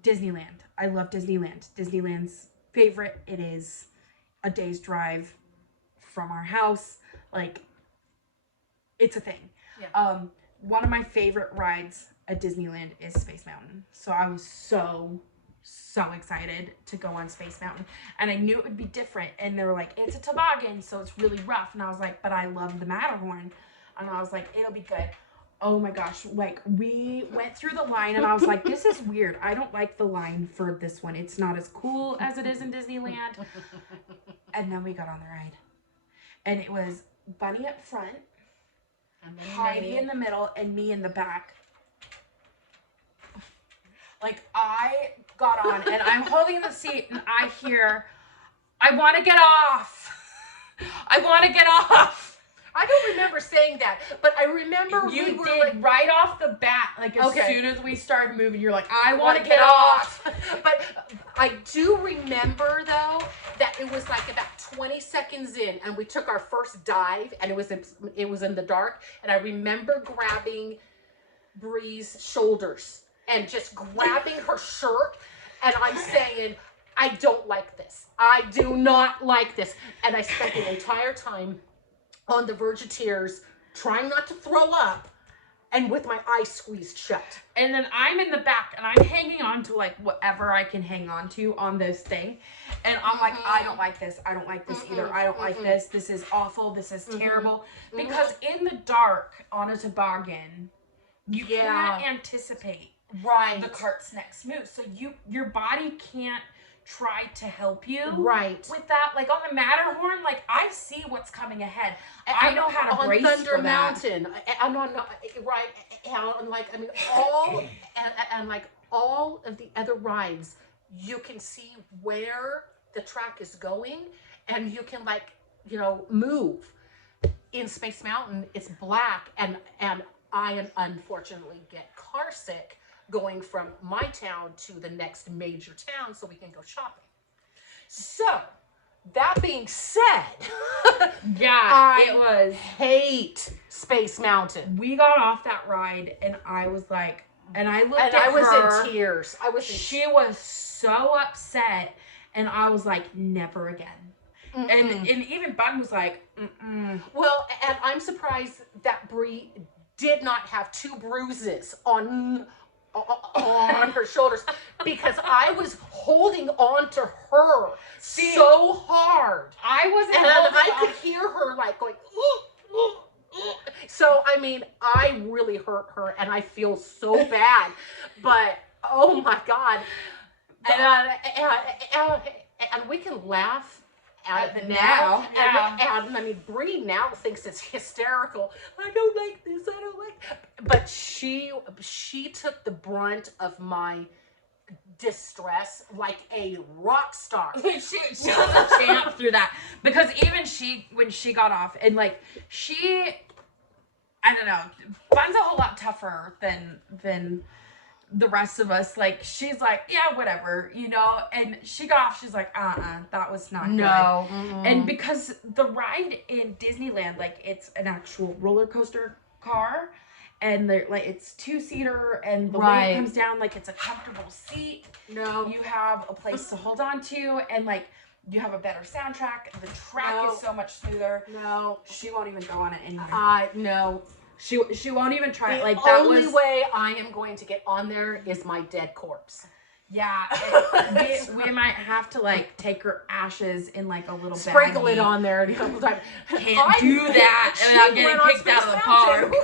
Disneyland. I love Disneyland. Disneyland's favorite. It is a day's drive from our house. Like, it's a thing. Yeah. One of my favorite rides at Disneyland is Space Mountain. So I was so excited to go on Space Mountain, and I knew it would be different, and they were like, it's a toboggan, so it's really rough, and I was like, but I love the Matterhorn, and I was like, it'll be good. Oh my gosh, like we went through the line and I was like, this is weird. I don't like the line for this one. It's not as cool as it is in Disneyland. And then we got on the ride, and it was Bunny up front, Heidi in the middle, and me in the back. Like, I got on, and I'm holding the seat, and I hear, I want to get off. I want to get off. I don't remember saying that, but I remember You we were did like, right off the bat. Like, as Okay. soon as we started moving, you're like, I want want to get off. But I do remember, though, that it was like about 20 seconds in, and we took our first dive, and it was in the dark, and I remember grabbing Bree's shoulders and just grabbing her shirt, and I'm saying, I don't like this. I do not like this. And I spent the entire time on the verge of tears, trying not to throw up, and with my eyes squeezed shut. And then I'm in the back and I'm hanging on to like whatever I can hang on to on this thing. And I'm like, I don't like this. I don't like this either. I don't like this. This is awful. This is terrible. Because in the dark on a toboggan, you can't anticipate the cart's next move. So your body can't try to help you with that. Like on the Matterhorn, like I see what's coming ahead. I know how to brace Thunder for that. Mountain, and on and like I mean all and like all of the other rides, you can see where the track is going, and you can like move. In Space Mountain, it's black, and I unfortunately get car sick going from my town to the next major town so we can go shopping. So, that being said, I hate Space Mountain. We got off that ride and I was like, and I looked at her. And I was in tears. She was so upset, and I was like, never again. And even Bun was like, Well, and I'm surprised that Brie did not have 2 bruises on her shoulders, because I was holding on to her so hard. I wasn't and I could hear her like going, ooh, ooh, ooh. So, I mean, I really hurt her, and I feel so bad, but oh my God. And we can laugh at it now. And I mean, Brie now thinks it's hysterical. I don't like this. I don't like. But she took the brunt of my distress like a rock star. she was a champ through that, because even when she got off, and like I don't know, Bun's a whole lot tougher than the rest of us. Like, she's like, yeah, whatever, and she got off, she's like, that was not good. And because the ride in Disneyland, like, it's an actual roller coaster car, and they're like, it's 2-seater, and the way it comes down, like, it's a comfortable seat. You have a place to hold on to, and like, you have a better soundtrack. The track is so much smoother. She won't even go on it anymore. No. She won't even try it. Like, the only way I am going to get on there is my dead corpse. Yeah, we might have to like take her ashes in like a little sprinkle baggie. it on there a couple times. Can't do that without getting kicked out of the park.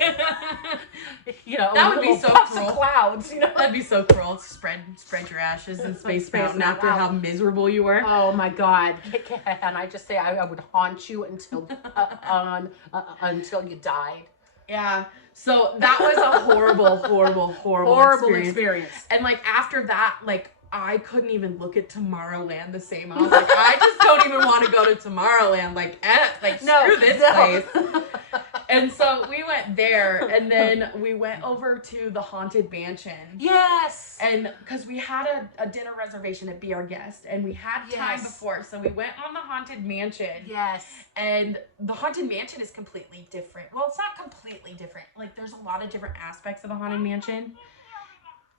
That would be so cruel. Clouds, That'd be so cruel. Spread your ashes in Space Mountain after how miserable you were. Oh my God! And I just say I would haunt you until you died. Yeah. So that was a horrible experience. And like after that, like I couldn't even look at Tomorrowland the same. I was like, I just don't even want to go to Tomorrowland. Screw this place. And so we went there, and then we went over to the Haunted Mansion. Yes. And because we had a dinner reservation at Be Our Guest, and we had time before, so we went on the Haunted Mansion. Yes. And the Haunted Mansion is completely different. Well, it's not completely different. Like, there's a lot of different aspects of the Haunted Mansion.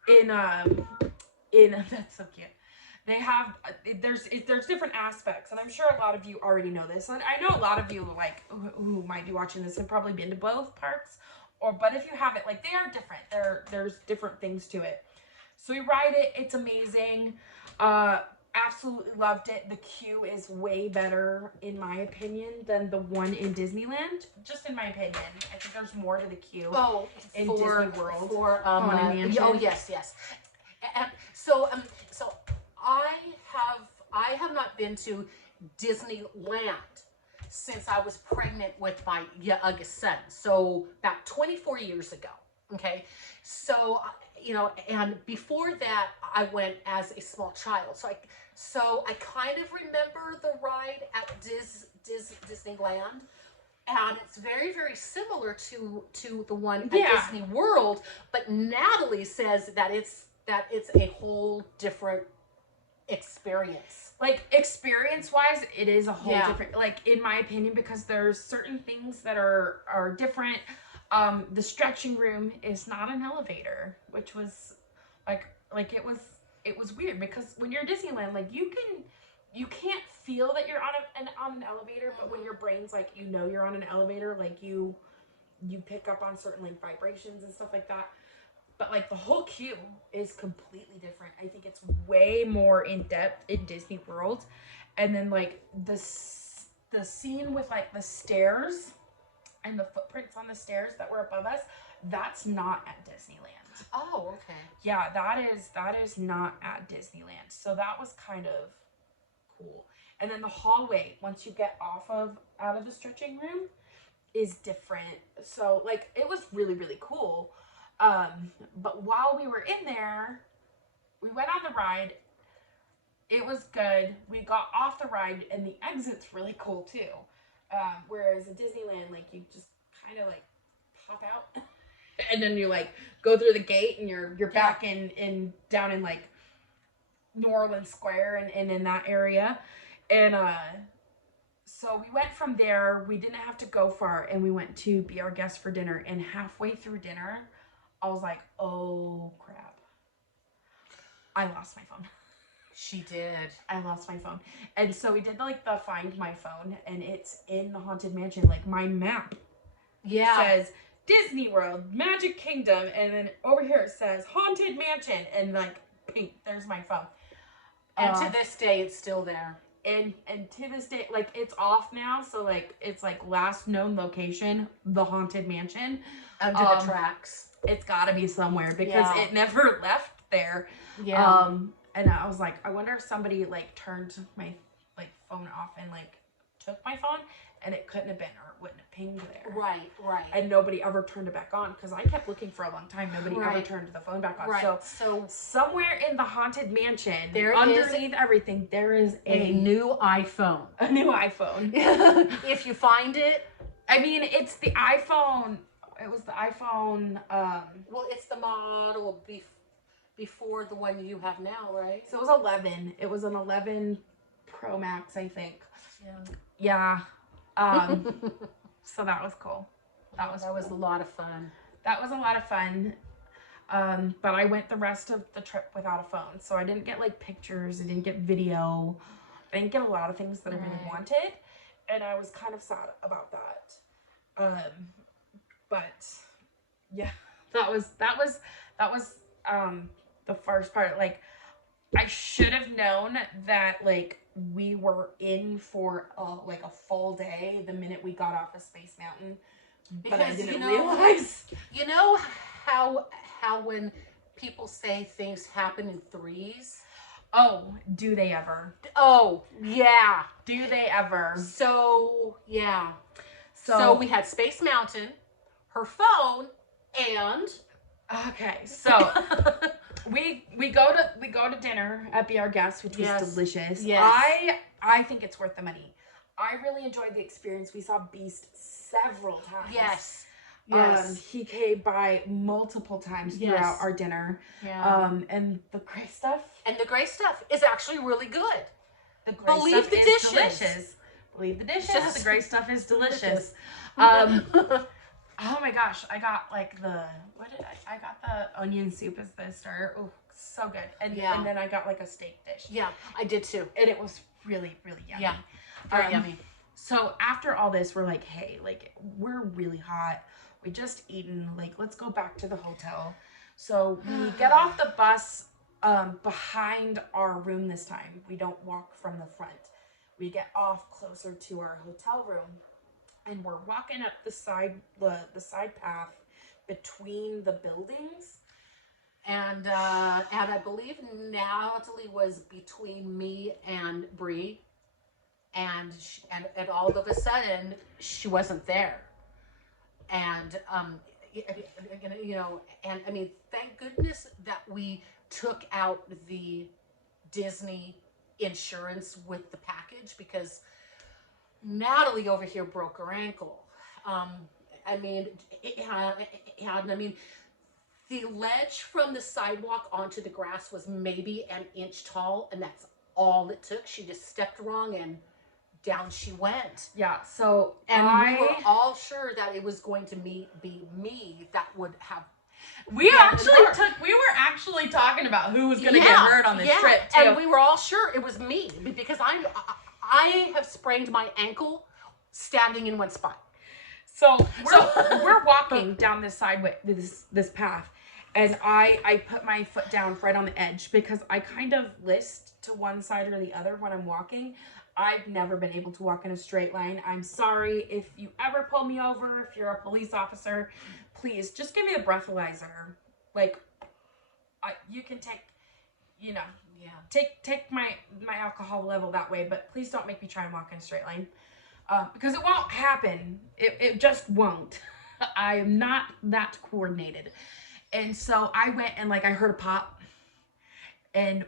That's so cute. They have, there's different aspects, and I'm sure a lot of you already know this. And I know a lot of you, like, who might be watching this have probably been to both parks, but if you haven't, like, they are different. There's different things to it. So we ride it. It's amazing. Absolutely loved it. The queue is way better, in my opinion, than the one in Disneyland. Just in my opinion. I think there's more to the queue in Disney World. Haunted Mansion. Oh, yes. And so I have not been to Disneyland since I was pregnant with my youngest son. So about 24 years ago. Okay. So, and before that I went as a small child. So I kind of remember the ride at Disneyland. And it's very, very similar to the one at Disney World. But Natalie says that it's a whole different experience. Like, experience-wise, it is a whole different, like, in my opinion, because there's certain things that are different. The stretching room is not an elevator, which was, like it was weird, because when you're at Disneyland, like, you can't feel that you're on an elevator, but when your brain's like, you're on an elevator, like, you pick up on certain like vibrations and stuff like that. But like the whole queue is completely different. I think it's way more in depth in Disney World. And then like the scene with like the stairs and the footprints on the stairs that were above us, that's not at Disneyland. Oh, okay. Yeah, that is not at Disneyland. So that was kind of cool. And then the hallway, once you get out of the stretching room, is different. So like it was really, really cool. But while we were in there, we went on the ride. It was good. We got off the ride and the exit's really cool too. Whereas at Disneyland, like you just kind of like pop out and then you like go through the gate and you're back in down in like New Orleans Square and in that area. And so we went from there. We didn't have to go far, and we went to Be Our Guest for dinner. And halfway through dinner, I was like, oh crap, I lost my phone. She did. I lost my phone. And so we did like the Find My Phone, and it's in the Haunted Mansion. Like my map says Disney World, Magic Kingdom, and then over here it says Haunted Mansion, and like pink, there's my phone. And to this day, it's still there. And to this day, like it's off now, so like it's like last known location, the Haunted Mansion. Under the tracks. It's gotta be somewhere because it never left there. Yeah. And I was like, I wonder if somebody like turned my like phone off and like took my phone, and it couldn't have been, or it wouldn't have pinged there. Right. And nobody ever turned it back on because I kept looking for a long time. Nobody ever turned the phone back on. Right. So somewhere in the Haunted Mansion, there underneath everything, there is a new iPhone. A new iPhone. If you find it. I mean, it's the iPhone. It was the iPhone. Well, it's the model before the one you have now, right? So it was 11. It was an 11 Pro Max, I think. Yeah. So that was cool. That was a lot of fun. That was a lot of fun. But I went the rest of the trip without a phone. So I didn't get like pictures. I didn't get video. I didn't get a lot of things that I really wanted. And I was kind of sad about that. But yeah, that was the first part. Like I should have known that like we were in for like a full day the minute we got off of Space Mountain, but I didn't realize. You know how when people say things happen in threes? Oh, do they ever? Oh, yeah. Do they ever? So, yeah. So we had Space Mountain, her phone, and okay, so we go to dinner at Be Our Guest, which was delicious. Yes. I think it's worth the money. I really enjoyed the experience. We saw Beast several times. Yes. He came by multiple times throughout our dinner. Yeah. And the gray stuff. And the gray stuff is actually really good. The gray Believe stuff the is dishes. delicious. Believe the dishes. Just the gray stuff is delicious. Oh my gosh, I got like I got the onion soup as the starter. Oh, so good. And then I got like a steak dish. Yeah, I did too. And it was really, really yummy. Yeah, very yummy. So after all this, we're like, hey, like we're really hot. We just eaten. Like, let's go back to the hotel. So we get off the bus behind our room this time. We don't walk from the front. We get off closer to our hotel room. And we're walking up the side path between the buildings. And I believe Natalie was between me and Bree, and all of a sudden she wasn't there. And you know, and I mean, thank goodness that we took out the Disney insurance with the package, because Natalie over here broke her ankle. I mean, the ledge from the sidewalk onto the grass was maybe an inch tall, and that's all it took. She just stepped wrong and down she went. Yeah, so we were all sure that it was going to be me that would have. We were actually talking about who was going to get hurt on this trip too. And we were all sure it was me, because I have sprained my ankle standing in one spot. So we're walking down this sideway, this path, and I put my foot down right on the edge because I kind of list to one side or the other when I'm walking. I've never been able to walk in a straight line. I'm sorry if you ever pull me over, if you're a police officer, please just give me the breathalyzer. Like, you can take, you know, take my alcohol level that way, but please don't make me try and walk in a straight line. Because it won't happen. It just won't. I am not that coordinated. And so I went and like I heard a pop. And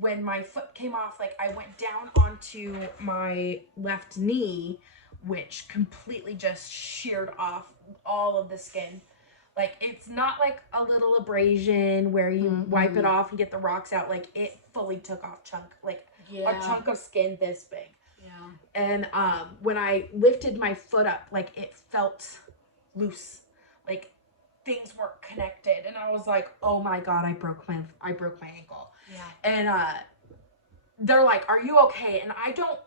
when my foot came off, like I went down onto my left knee, which completely just sheared off all of the skin. Like it's not like a little abrasion where you wipe it off and get the rocks out. Like it fully took off a chunk of skin this big. Yeah. And when I lifted my foot up, like it felt loose, like things weren't connected, and I was like, "Oh my god, I broke my ankle." Yeah. And they're like, "Are you okay?" And I don't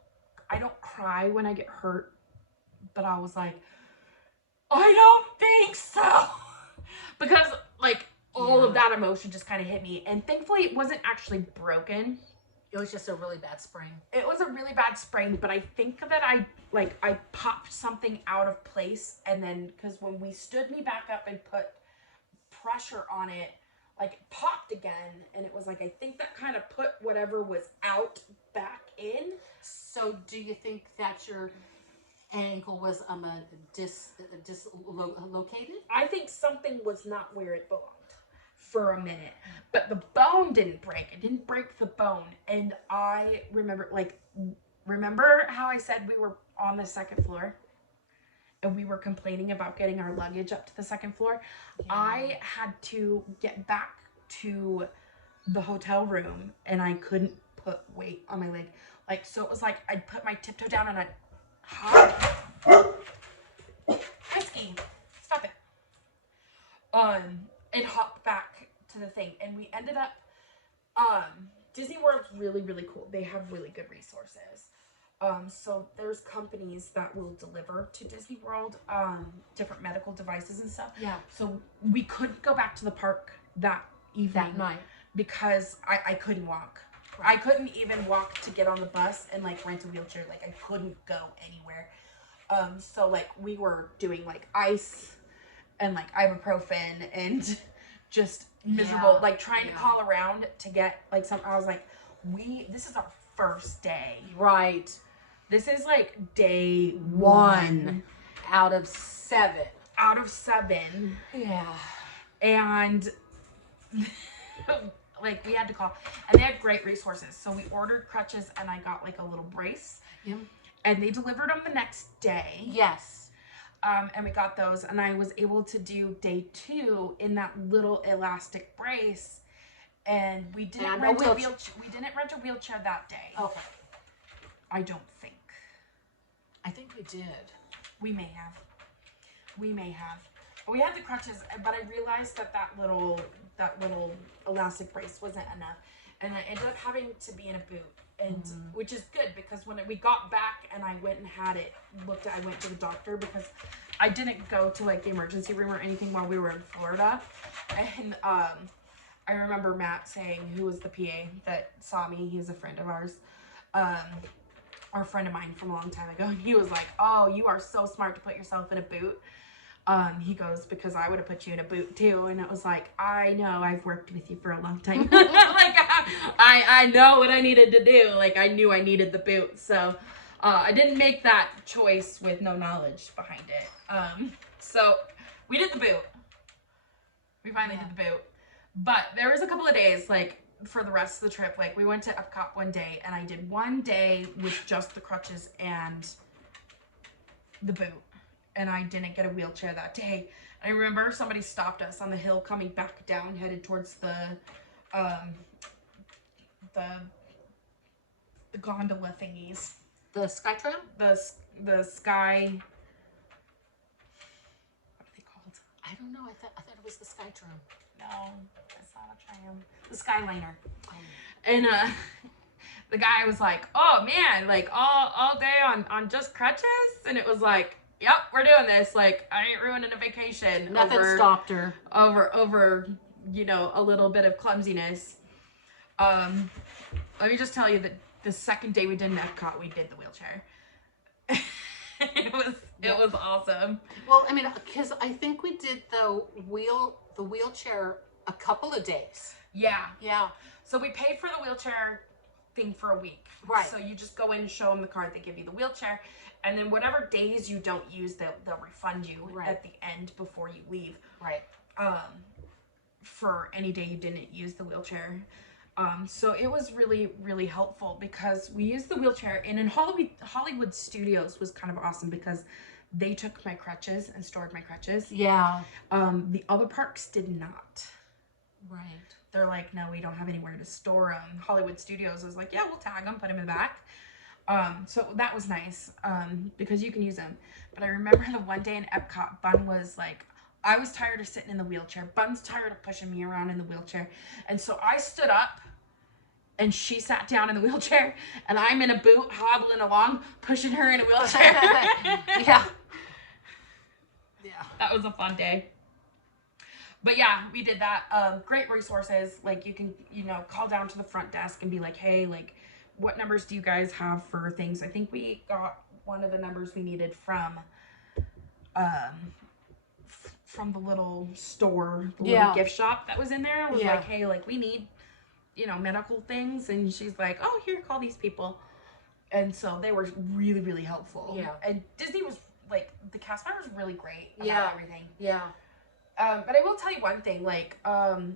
cry when I get hurt, but I was like, "I don't think so," because like all of that emotion just kind of hit me, and thankfully it wasn't actually broken. It was just a really bad sprain. It was a really bad sprain, but I think that I popped something out of place, and then because when we stood me back up and put pressure on it, like it popped again, and it was like I think that kind of put whatever was out back in. So do you think that your ankle was dislocated? I think something was not where it belonged for a minute, but the bone didn't break. It didn't break the bone. And I remember how I said we were on the second floor and we were complaining about getting our luggage up to the second floor? Yeah. I had to get back to the hotel room and I couldn't put weight on my leg. Like, so it was like I'd put my tiptoe down and I'd hop. Whiskey, stop it. And hop back to the thing, and we ended up Disney World's really, really cool. They have really good resources. So there's companies that will deliver to Disney World different medical devices and stuff. Yeah. So we couldn't go back to the park that evening, that night, because I couldn't walk. Right. I couldn't even walk to get on the bus and like rent a wheelchair. Like I couldn't go anywhere. So like we were doing like ice and like ibuprofen and just miserable, like trying to call around to get like some. I was like, this is our first day. Right. This is like day one out of 7. Out of 7. Yeah. And like we had to call, and they had great resources. So we ordered crutches and I got like a little brace. Yeah. And they delivered them the next day. Yes. And we got those, and I was able to do day 2 in that little elastic brace. And we didn't rent a wheelchair. We didn't rent a wheelchair that day. Okay. I don't think. I think we did. We may have. But we had the crutches, but I realized that little elastic brace wasn't enough, and I ended up having to be in a boot. And which is good, because when we got back and I went and had it I went to the doctor, because I didn't go to like the emergency room or anything while we were in Florida. And I remember Matt saying, who was the PA that saw me, he was a friend of ours, or a friend of mine from a long time ago, and he was like, "Oh, you are so smart to put yourself in a boot." He goes, "Because I would have put you in a boot too." And it was like, I know, I've worked with you for a long time. Like, I know what I needed to do. Like, I knew I needed the boot. So, I didn't make that choice with no knowledge behind it. So, we did the boot. We finally did the boot. But there was a couple of days, like, for the rest of the trip, like, we went to Epcot one day, and I did one day with just the crutches and the boot. And I didn't get a wheelchair that day. I remember somebody stopped us on the hill coming back down, headed towards the gondola thingies. The sky tram? The sky. What are they called? I don't know. I thought it was the sky tram. No, it's not a tram. The Skyliner. And the guy was like, "Oh man, like all day on just crutches," and it was like, yep, we're doing this. Like, I ain't ruining a vacation. Nothing stopped her. Over, you know, a little bit of clumsiness. Let me just tell you that the second day we did an Epcot, we did the wheelchair. It was awesome. Well, I mean, because I think we did the wheelchair a couple of days. Yeah. So we paid for the wheelchair thing for a week. Right. So you just go in and show them the card, they give you the wheelchair, and then whatever days you don't use, they'll refund you at the end before you leave. Right. For any day you didn't use the wheelchair. So it was really, really helpful because we used the wheelchair, and in Hollywood Studios was kind of awesome because they took my crutches and stored my crutches. Yeah. The other parks did not. Right. They're like, no, we don't have anywhere to store them. Hollywood Studios was like, yeah, we'll tag them, put them in the back. So that was nice because you can use them. But I remember the one day in Epcot, Bun was like, I was tired of sitting in the wheelchair. Bun's tired of pushing me around in the wheelchair. And so I stood up and she sat down in the wheelchair and I'm in a boot hobbling along, pushing her in a wheelchair. Yeah. That was a fun day. But yeah, we did that. Great resources. Like you can, you know, call down to the front desk and be like, hey, like what numbers do you guys have for things? I think we got one of the numbers we needed from the little store, the little gift shop that was in there. It was like, hey, like we need, you know, medical things. And she's like, oh, here, call these people. And so they were really, really helpful. Yeah. And Disney was like, the cast member was really great about everything. Yeah. But I will tell you one thing, like, don't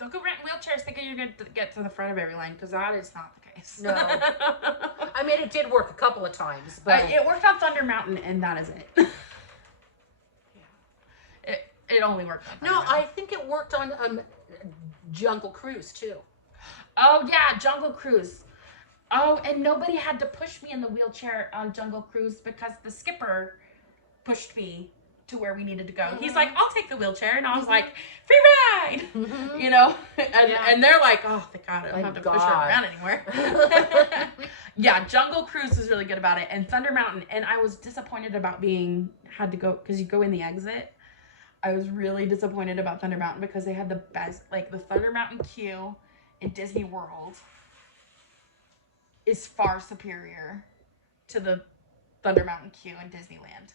go rent wheelchairs thinking you're going to get to the front of every line, because that is not the case. No. I mean, it did work a couple of times, but... it worked on Thunder Mountain, and that is it. It only worked on Thunder Mountain. I think it worked on Jungle Cruise, too. Oh, yeah, Jungle Cruise. Oh, and nobody had to push me in the wheelchair on Jungle Cruise because the skipper pushed me to where we needed to go. He's like, I'll take the wheelchair. And I was like, free ride! You know? And they're like, oh, thank God, I don't have to push her around anymore. Yeah, Jungle Cruise was really good about it. And Thunder Mountain. And I was disappointed about had to go, because you go in the exit. I was really disappointed about Thunder Mountain because they had the best, like the Thunder Mountain queue in Disney World is far superior to the Thunder Mountain queue in Disneyland.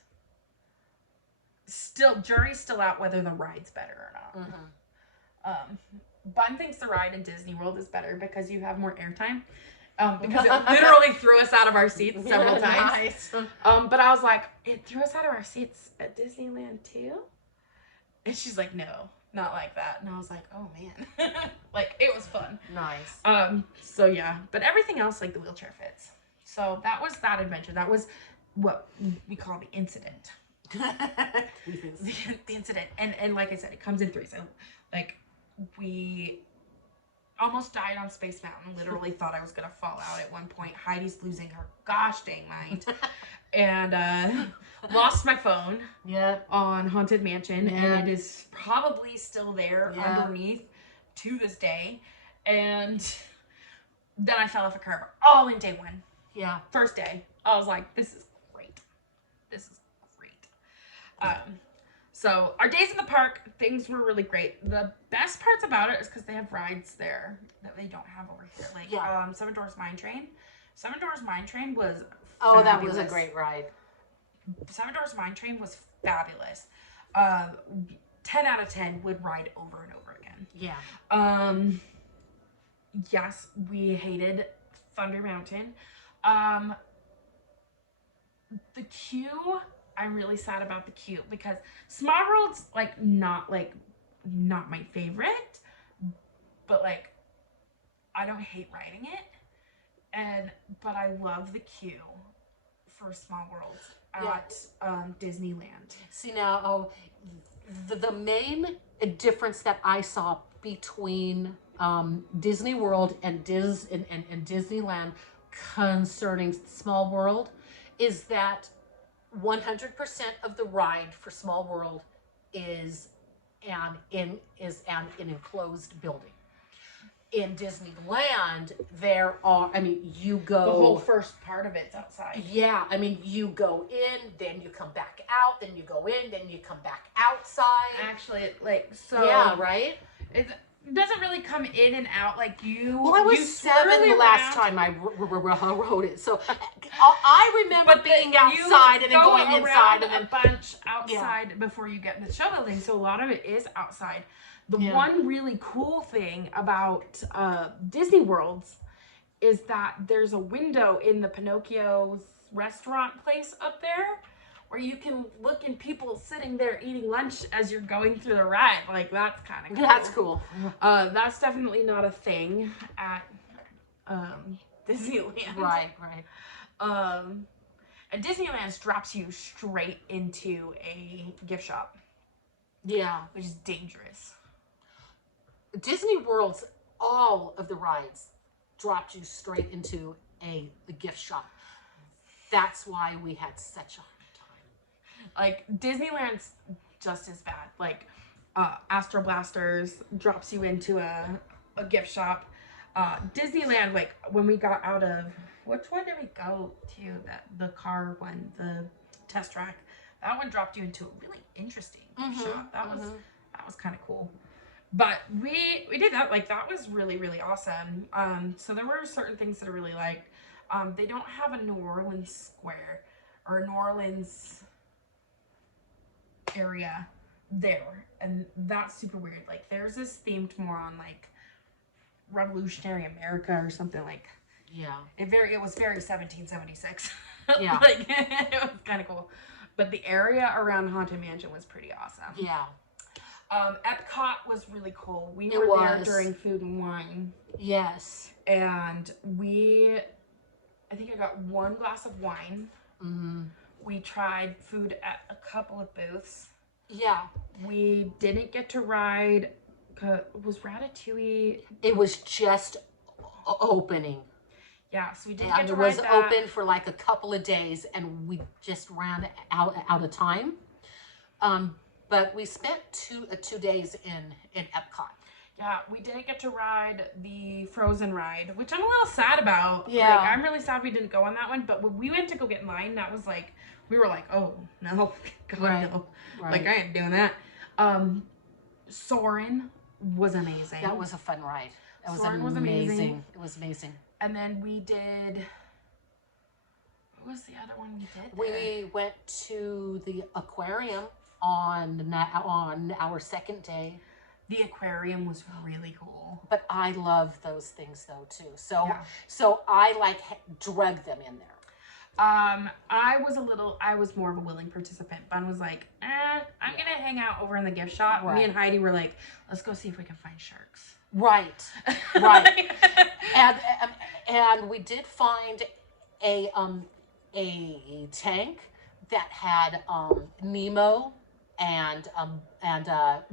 Still, jury's still out whether the ride's better or not. Bun thinks the ride in Disney World is better because you have more airtime. Because it literally threw us out of our seats several times. Nice. But I was like, it threw us out of our seats at Disneyland too? And she's like, no, not like that. And I was like, oh man. Like, it was fun. Nice. So yeah, but everything else, like the wheelchair fits. So that was that adventure. That was what we call the incident. the incident. And like I said, it comes in threes. So like we almost died on Space Mountain. Literally thought I was gonna fall out at one point. Heidi's losing her gosh dang mind. And lost my phone on Haunted Mansion, and it is probably still there underneath to this day. And then I fell off a curb all in day one. Yeah. First day. I was like, this is great. This is great. So our days in the park, things were really great. The best parts about it is because they have rides there that they don't have over here. Like Seven Dwarfs Mine Train. Seven Dwarfs Mine Train was fabulous. That was a great ride. Seven Dwarfs Mine Train was fabulous. 10 out of 10 would ride over and over again. Yeah. Yes, we hated Thunder Mountain. The queue, I'm really sad about the queue because Small World's not my favorite, but like I don't hate riding it, but I love the queue for Small World at Disneyland. See now, the main difference that I saw between Disney World and Disneyland concerning Small World is that 100% of the ride for Small World is an enclosed building. in Disneyland, there are, I mean, you go. The whole first part of it's outside. Yeah, I mean, you go in, then you come back out, then you go in, then you come back outside. Actually, like, so. Yeah, right? It doesn't really come in and out like you. Well, I was you 7 the last time I wrote it. So I remember being outside and then going inside. And then a bunch outside before you get in the show building. So a lot of it is outside. The one really cool thing about Disney Worlds is that there's a window in the Pinocchio's restaurant place up there where you can look and people sitting there eating lunch as you're going through the ride. Like, that's kind of cool. That's cool. That's definitely not a thing at Disneyland. Right. And Disneyland drops you straight into a gift shop. Yeah. Which is dangerous. Disney World's, all of the rides dropped you straight into a gift shop. That's why we had such a hard time. Like, Disneyland's just as bad. Like, Astro Blasters drops you into a gift shop. Disneyland, like, when we got out of, which one did we go to? The car one, the test track. That one dropped you into a really interesting shop. That was kind of cool. But we did that. Like, that was really, really awesome. So there were certain things that I really liked. They don't have a New Orleans square or New Orleans area there, and that's super weird. Like, there's this themed more on like Revolutionary America or something. Like, it was very 1776. Yeah. Like, it was kind of cool. But the area around Haunted Mansion was pretty awesome. Yeah. Epcot was really cool. We were there during Food and Wine. Yes. And I think I got one glass of wine. Mm-hmm. We tried food at a couple of booths. Yeah. We didn't get to ride, was Ratatouille? It was just opening. Yeah, so we didn't get to ride that. It was open for like a couple of days and we just ran out of time. But we spent two days in Epcot. Yeah, we didn't get to ride the Frozen ride, which I'm a little sad about. Yeah. Like, I'm really sad we didn't go on that one. But when we went to go get in line, that was like, we were like, oh, no. God, no. Right. Like, I ain't doing that. Soarin' was amazing. That was a fun ride. Soarin' was amazing. It was amazing. And then we did, what was the other one we did there? We went to the aquarium on our second day. The aquarium was really cool. But I love those things though too. So I like drug them in there. I was more of a willing participant. Bun was like, I'm gonna hang out over in the gift shop. Right. Me and Heidi were like, let's go see if we can find sharks. Right. And we did find a tank that had Nemo and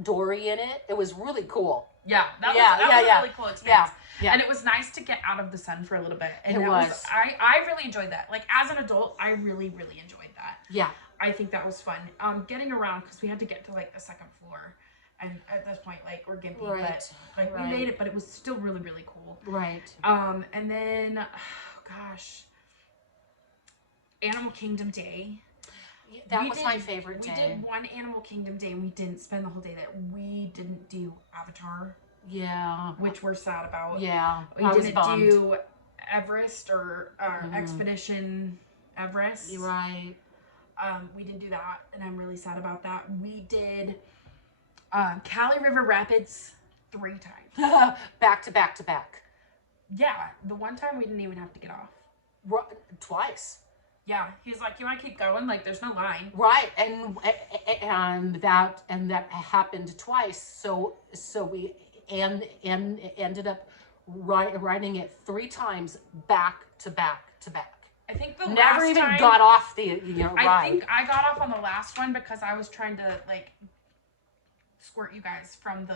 Dory in it. It was really cool. Yeah, that was a really cool experience. Yeah. And it was nice to get out of the sun for a little bit. And it was. I really enjoyed that. Like, as an adult, I really, really enjoyed that. Yeah. I think that was fun. Getting around, because we had to get to like the second floor. And at this point, like, we're gimpy, but like we made it, but it was still really, really cool. Right. And then, Animal Kingdom Day. That was my favorite day. We did one Animal Kingdom Day and we didn't spend the whole day there. We didn't do Avatar. Yeah. Which we're sad about. Yeah. We didn't do Everest or Expedition Everest. You're right. We didn't do that and I'm really sad about that. We did Cali River Rapids 3 times. Back to back to back. Yeah. The one time we didn't even have to get off. Twice. Yeah, he's like, you want to keep going? Like, there's no line. Right, and that happened twice. So we ended up riding it 3 times back to back to back. I think the never last even time, got off the ride. I think I got off on the last one because I was trying to like squirt you guys from the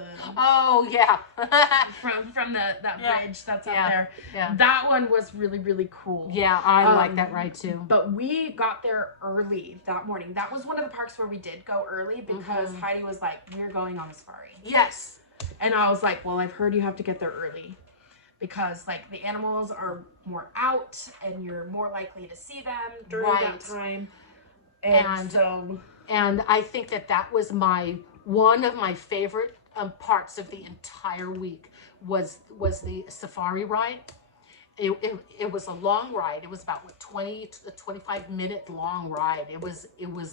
from that bridge that's up there. Yeah. That one was really, really cool. Yeah, I like that ride too. But we got there early that morning. That was one of the parks where we did go early because Heidi was like, we're going on a safari. Yes. And I was like, well, I've heard you have to get there early. because like the animals are more out and you're more likely to see them during Right. that time. And I think that was one of my favorite parts of the entire week was the safari ride. It was a long ride. It was about 20 to 25-minute long ride. It was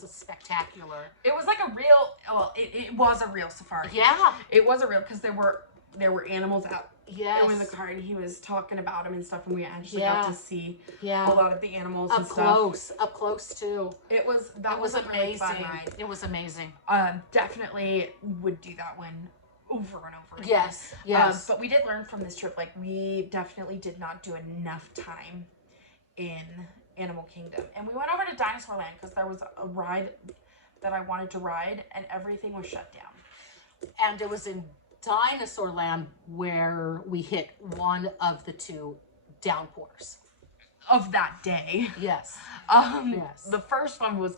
spectacular. It was like it was a real safari. Yeah. It was a real, because there were animals out Yes. in the car, and he was talking about them and stuff, and we actually Yeah. got to see Yeah. a lot of the animals Up and close, up close too. stuff. It was a amazing. really fun ride. It was amazing. Definitely would do that one over and over again. Yes, yes. But we did learn from this trip, like we definitely did not do enough time in Animal Kingdom. And we went over to Dinosaur Land because there was a ride that I wanted to ride, and everything was shut down. And it was in Dinosaur Land where we hit one of the 2 downpours Of that day. Yes. Yes. The first one was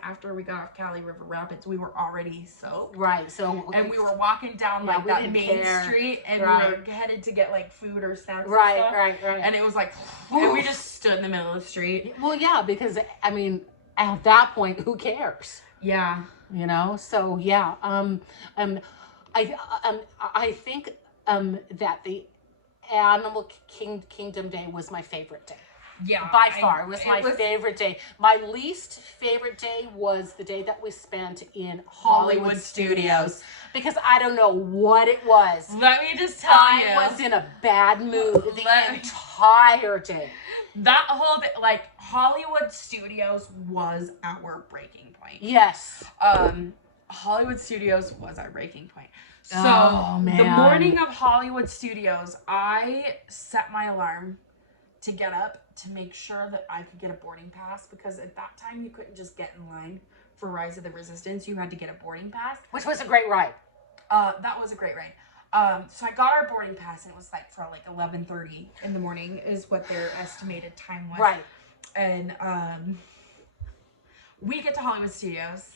after we got off Cali River Rapids. We were already soaked. Right. So and we were walking down like we that didn't main care. street, and Right. we were headed to get like food or snacks. Right, and stuff. right. And it was like, and we just stood in the middle of the street. Well, yeah, because I mean, at that point, who cares? Yeah. You know. So yeah. I think that the Animal Kingdom Day was my favorite day. Yeah. By far, it was my favorite day. My least favorite day was the day that we spent in Hollywood Studios. Because I don't know what it was. Let me just tell you. I was in a bad mood the entire day. That whole day, like, Hollywood Studios was our breaking point. Yes. Hollywood Studios was our breaking point. So, man. The morning of Hollywood Studios, I set my alarm to get up to make sure that I could get a boarding pass, because at that time you couldn't just get in line for Rise of the Resistance. You had to get a boarding pass. Which was a great ride. That was a great ride. So I got our boarding pass, and it was like for like 11:30 in the morning is what their estimated time was. Right. And we get to Hollywood Studios.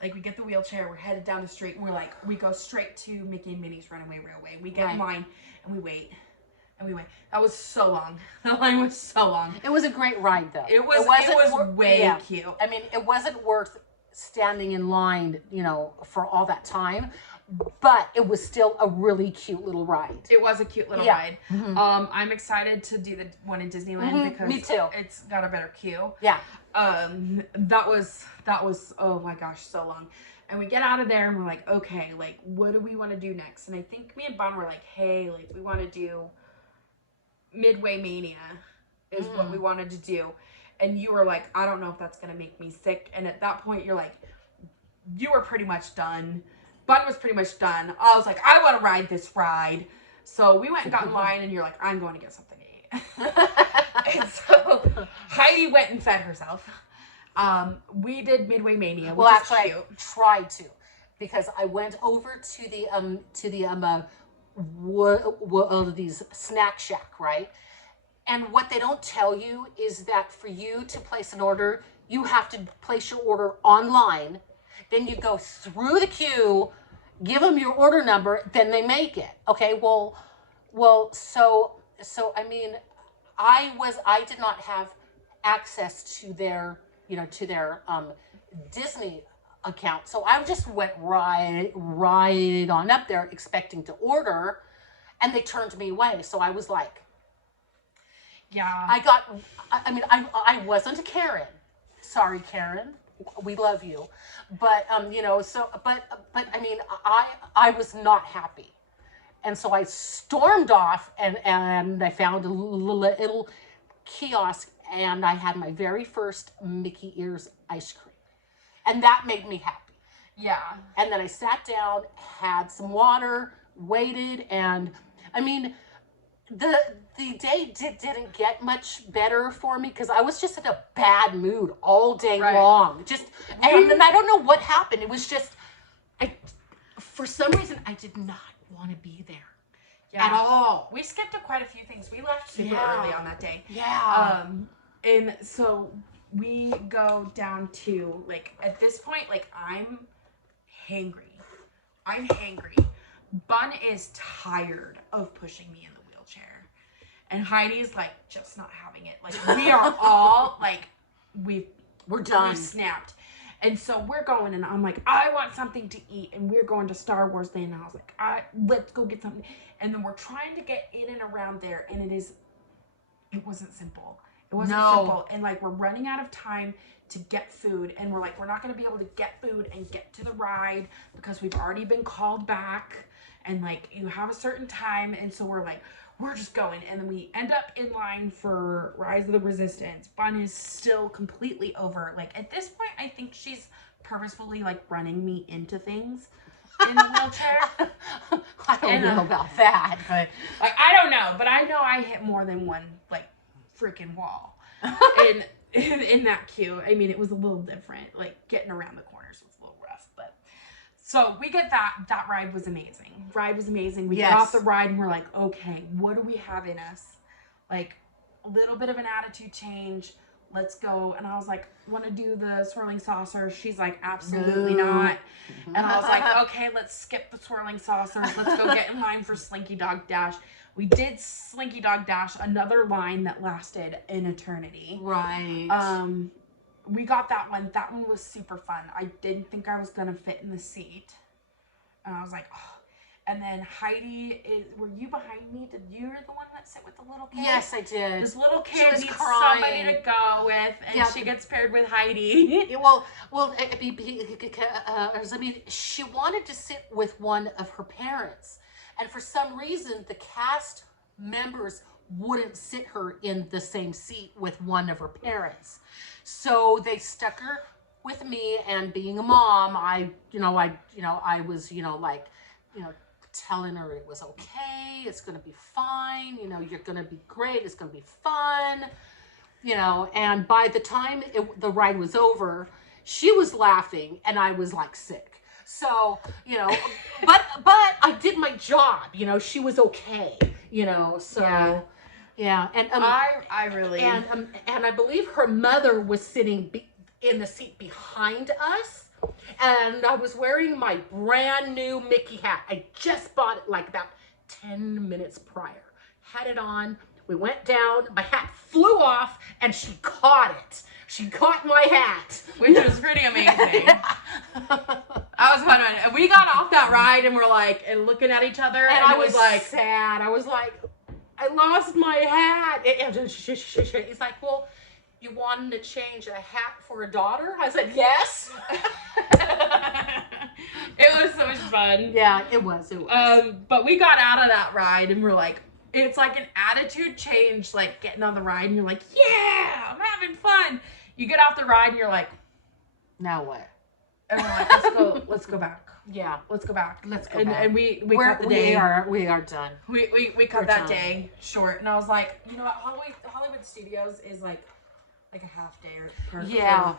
Like, we get the wheelchair, we're headed down the street, and we go straight to Mickey and Minnie's Runaway Railway. We get in line, and we wait. That was so long. The line was so long. It was a great ride, though. It was way cute. I mean, it wasn't worth standing in line, for all that time, but it was still a really cute little ride. It was a cute little ride. Mm-hmm. I'm excited to do the one in Disneyland because me too. It's got a better queue. Yeah. That was oh my gosh, so long. And we get out of there and we're like, okay, like, what do we want to do next? And I think me and Bon were like, hey, like, we want to do Midway Mania is what we wanted to do. And you were like, I don't know if that's going to make me sick. And at that point, you're like, you were pretty much done. Bun was pretty much done. I was like, I want to ride this ride. So we went and got in line, and you're like, I'm going to get something to eat. And so Heidi went and fed herself. We did Midway Mania, which is cute. I tried to, because I went over to these Snack Shack, right? And what they don't tell you is that for you to place an order, you have to place your order online. Then you go through the queue, give them your order number, then they make it. Okay, well, so I mean, I did not have access to their Disney account, so I just went right on up there expecting to order, and they turned me away. So I was like, yeah, I wasn't a Karen. Sorry, Karen. We love you, but I mean, I was not happy, and so I stormed off, and I found a little kiosk, and I had my very first Mickey Ears ice cream, and that made me happy. Yeah. And then I sat down, had some water, waited, and I mean, the day didn't get much better for me because I was just in a bad mood all day long. And I don't know what happened. It was just, for some reason, I did not want to be there at all. We skipped quite a few things. We left super early on that day. Yeah. And so we go down to, like, at this point, like, I'm hangry. Bun is tired of pushing me in the wheelchair. And Heidi's like just not having it. Like we are all like we're done. We snapped. And so we're going, and I'm like, I want something to eat, and we're going to Star Wars Land, and I was like, let's go get something. And then we're trying to get in and around there, and it wasn't simple. It wasn't simple. And like we're running out of time to get food, and we're like, we're not going to be able to get food and get to the ride because we've already been called back, and like you have a certain time. And so we're like, we're just going, and then we end up in line for Rise of the Resistance. Bun is still completely over. Like at this point, I think she's purposefully like running me into things in the wheelchair. I don't know about that, but like I don't know, but I know I hit more than one like freaking wall in that queue. I mean, it was a little different. Like getting around the corners was a little rough, but so we get that. That ride was amazing. We got off the ride and we're like, okay, what do we have in us? Like a little bit of an attitude change. Let's go. And I was like, want to do the swirling saucer? She's like, absolutely not. And I was like, okay, let's skip the swirling saucers. Let's go get in line for Slinky Dog Dash. We did Slinky Dog Dash, another line that lasted an eternity. Right. We got that one. That one was super fun. I didn't think I was going to fit in the seat. And I was like, oh. And then Heidi, were you behind me? You're the one that sit with the little kid? Yes, I did. This little kid was needs crying. somebody to go with, and she gets paired with Heidi. I mean, she wanted to sit with one of her parents. And for some reason, the cast members wouldn't sit her in the same seat with one of her parents. So they stuck her with me, and being a mom, I was, telling her it was okay, it's going to be fine, you're going to be great, it's going to be fun, and by the time the ride was over, she was laughing and I was like sick. So, but I did my job, she was okay, so yeah. And I really and I believe her mother was sitting in the seat behind us. And I was wearing my brand new Mickey hat. I just bought it like about 10 minutes prior. Had it on. We went down. My hat flew off and she caught it. She caught my hat. Which was pretty amazing. That was fun. And we got off that ride and we're like, and looking at each other. And I was like, sad. I was like, I lost my hat. And he's like, well, you wanted to change a hat for a daughter? I said, yes. It was so much fun. Yeah, it was. But we got out of that ride and we're like, it's like an attitude change, like getting on the ride and you're like, yeah, I'm having fun. You get off the ride and you're like, now what? And we're like, let's go back. Yeah. Let's go back. Let's go back. And we cut the day. We are done. We cut that day short. And I was like, you know what, Hollywood Studios is like a half day or yeah,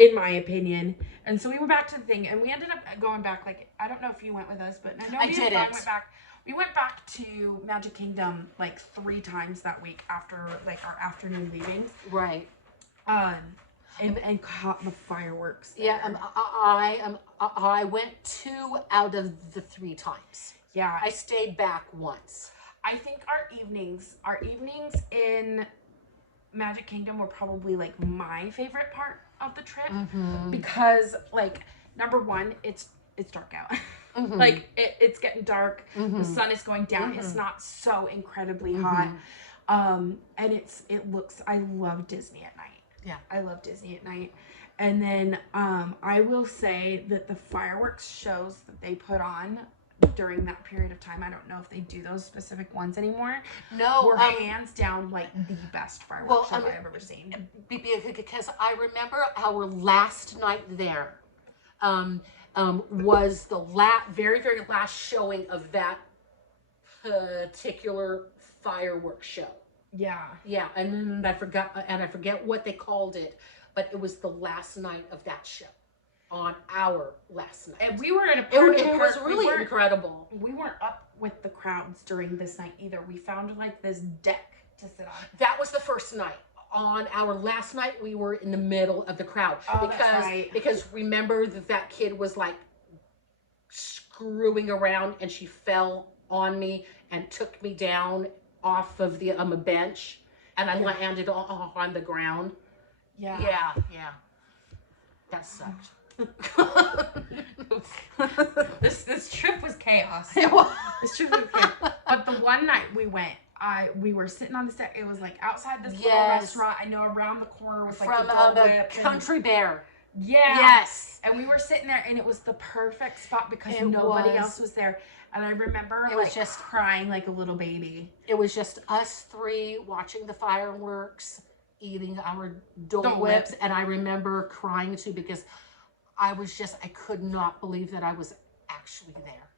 in my opinion. And so we went back to the thing, and we ended up going back. Like I don't know if you went with us, but I know we went back. We went back to Magic Kingdom like 3 times that week after like our afternoon leavings. Right. And caught the fireworks there. Yeah. I went 2 out of the 3 times. Yeah. I stayed back once. I think our evenings in Magic Kingdom were probably like my favorite part of the trip because like number one, it's dark out. Like it's getting dark. The sun is going down. It's not so incredibly hot. And I love Disney at night. Yeah. I love Disney at night. And then I will say that the fireworks shows that they put on during that period of time, I don't know if they do those specific ones anymore. No, were hands down like the best fireworks show I've ever seen. Because I remember our last night there was the very, very last showing of that particular fireworks show. Yeah. Yeah, and I forget what they called it, but it was the last night of that show. On our last night. And we were at a part it was really incredible. We weren't up with the crowds during this night either. We found like this deck to sit on. That was the first night. On our last night, we were in the middle of the crowd. Because remember that kid was like screwing around and she fell on me and took me down off of the a bench, and I landed on the ground. Yeah. Yeah. That sucked. This trip was chaos. It was. This trip was chaos. But the one night we went, we were sitting on the deck. It was like outside this little restaurant. I know around the corner was like From the Dole the Whip Country Bear. Yeah. Yes. And we were sitting there, and it was the perfect spot because It nobody was. else was there. And I remember It was just crying like a little baby. It was just us three watching the fireworks, eating our Dole Dole Whips, Whip. and I remember crying too because I could not believe that I was actually there,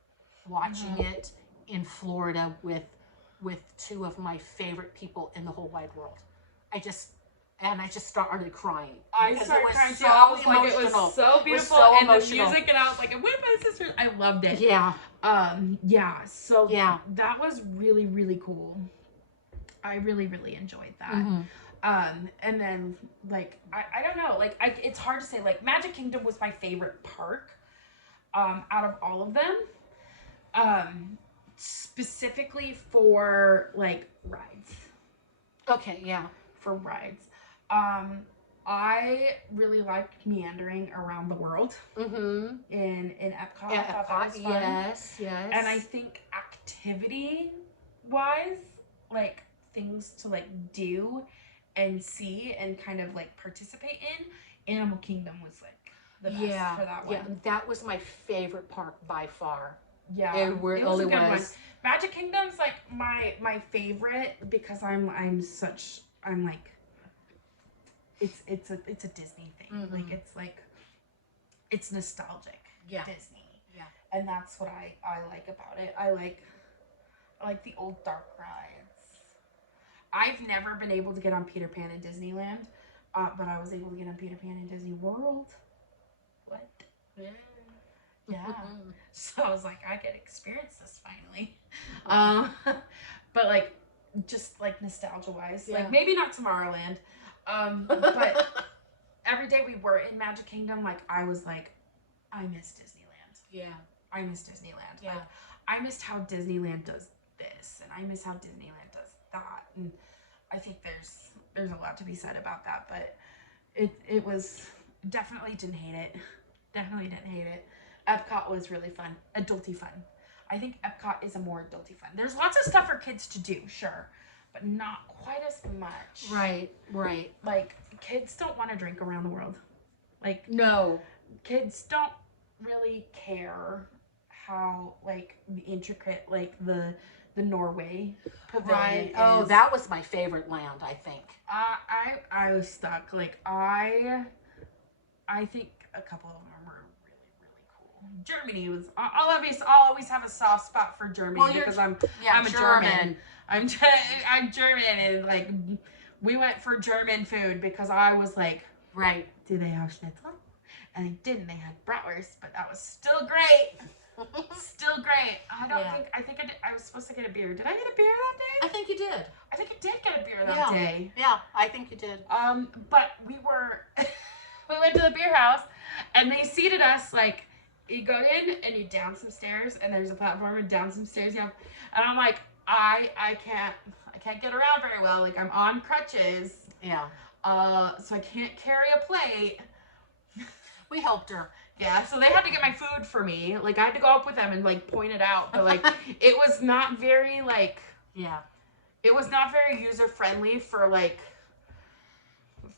watching it in Florida with two of my favorite people in the whole wide world. I just started crying. I because started it was crying too. so I was like, it was emotional. so beautiful, so and emotional. the music, and I was like, I'm with my sisters. I loved it. Yeah. Yeah. So Yeah. that was really, really cool. I really, really enjoyed that. Mm-hmm. And then like I don't know, like it's hard to say. Like Magic Kingdom was my favorite park, out of all of them. Specifically for like rides. Okay. Yeah. For rides. I really liked meandering around the world in Epcot. I thought that was fun. Yes. And I think activity wise, like things to like do and see and kind of like participate in, Animal Kingdom was like the best for that one. Yeah, that was my favorite park by far. Yeah, it was a good one. Magic Kingdom's like my favorite because I'm like it's a Disney thing. Like it's nostalgic. Yeah. Disney. Yeah. And that's what I like about it. I like the old dark rides. I've never been able to get on Peter Pan in Disneyland, but I was able to get on Peter Pan in Disney World. What? Yeah. So I was like, I could experience this finally. But like, just like nostalgia wise, like maybe not Tomorrowland, but every day we were in Magic Kingdom, like I was like, I miss Disneyland. Yeah. I miss Disneyland. Yeah. Like, I missed how Disneyland does this, and I miss how Disneyland does that, and I think there's a lot to be said about that. But it was definitely didn't hate it. Definitely didn't hate it. Epcot was really fun, adulty fun. I think Epcot is a more adulty fun. There's lots of stuff for kids to do, sure, but not quite as much. Right. Like kids don't want to drink around the world. Like No. Kids don't really care how like intricate like the Norway pavilion is. Oh, that was my favorite land, I think. I was stuck. Like I think a couple of them were really, really cool. Germany was. I'll always have a soft spot for Germany because I'm a German. I'm German, and like we went for German food because I was like, right. Do they have schnitzel? And they didn't. They had bratwurst, but that was still great. Still great. I think I was supposed to get a beer. Did I get a beer that day? I think you did. I think I did get a beer that day. Yeah, I think you did. But we went to the beer house, and they seated us like you go in and you down some stairs, and there's a platform and down some stairs. And I'm like, I can't get around very well. Like I'm on crutches. Yeah. So I can't carry a plate. We helped her. Yeah, so they had to get my food for me. Like I had to go up with them and like point it out, but like it was not very like it was not very user friendly for like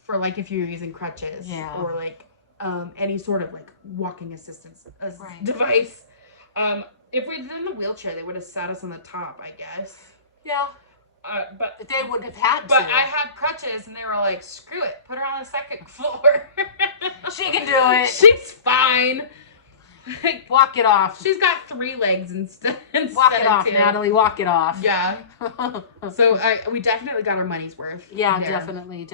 if you're using crutches or like any sort of like walking assistance device. If we did in the wheelchair, they would have sat us on the top, I guess. Yeah. But they would have had to. But I had crutches, and they were like, "Screw it, put her on the second floor. She can do it. She's fine. Walk it off. She's got 3 legs instead. Walk it off, 2. Natalie. Walk it off. Yeah. So we definitely got our money's worth. Yeah, there. definitely.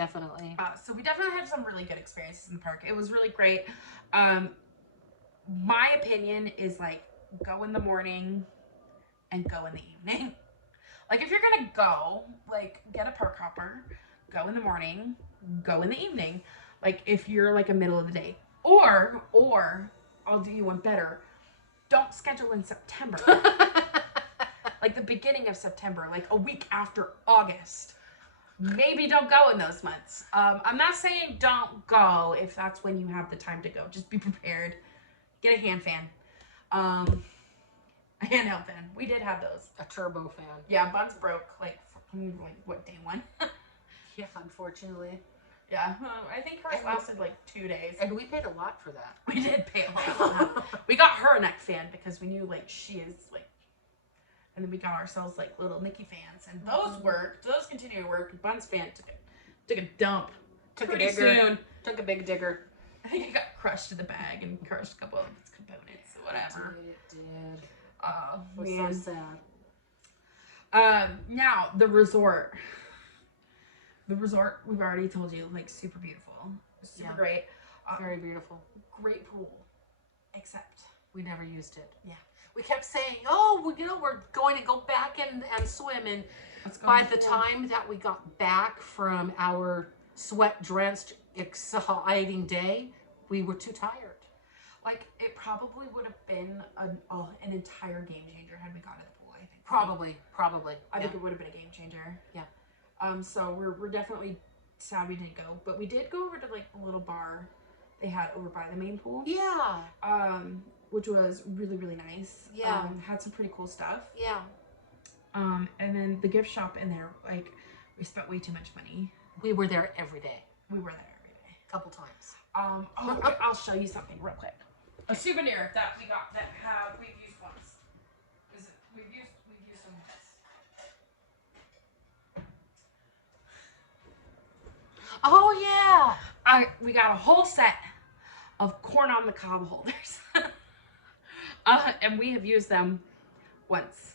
So we definitely had some really good experiences in the park. It was really great. My opinion is like go in the morning and go in the evening. Like if you're gonna go, like get a park hopper, go in the morning, go in the evening. Like if you're like a middle of the day, or I'll do you one better. Don't schedule in September. like the beginning of September, like a week after August. Maybe don't go in those months. I'm not saying don't go if that's when you have the time to go. Just be prepared. Get a hand fan. A handheld fan. We did have those. A turbo fan. Yeah, Buns broke like what, day one? Yeah, unfortunately. Yeah, I think hers lasted like 2 days. And we paid a lot for that. We did pay a lot for that. We got her a neck fan because we knew like she is like, and then we got ourselves like little Mickey fans, and those worked. Those continue to work. Buns fan took a dump. Took pretty a digger. soon. Took a big digger. I think it got crushed to the bag and crushed a couple of its components. Whatever. It did. Oh, It man. was so sad. Now the resort. The resort, we've already told you, like super beautiful, super great, Very beautiful. great pool, except We never used it. Yeah. We kept saying, oh, we're going to go back and swim. And let's go by to the pool. time that we got back from our sweat-drenched, exciting day, we were too tired. Like, it probably would have been an entire game changer had we gone to the pool, I think. Probably. I think it would have been a game changer. Yeah. So we're definitely sad we didn't go, but we did go over to like a little bar they had over by the main pool. Yeah. Which was really, really nice. Yeah. Had some pretty cool stuff. Yeah. And then the gift shop in there, like, we spent way too much money. We were there every day. We were there every day. A couple times. I'll show you something real quick. A souvenir that we got that we've used once. We've used some of this. Oh yeah. We got a whole set of corn on the cob holders. And we have used them once.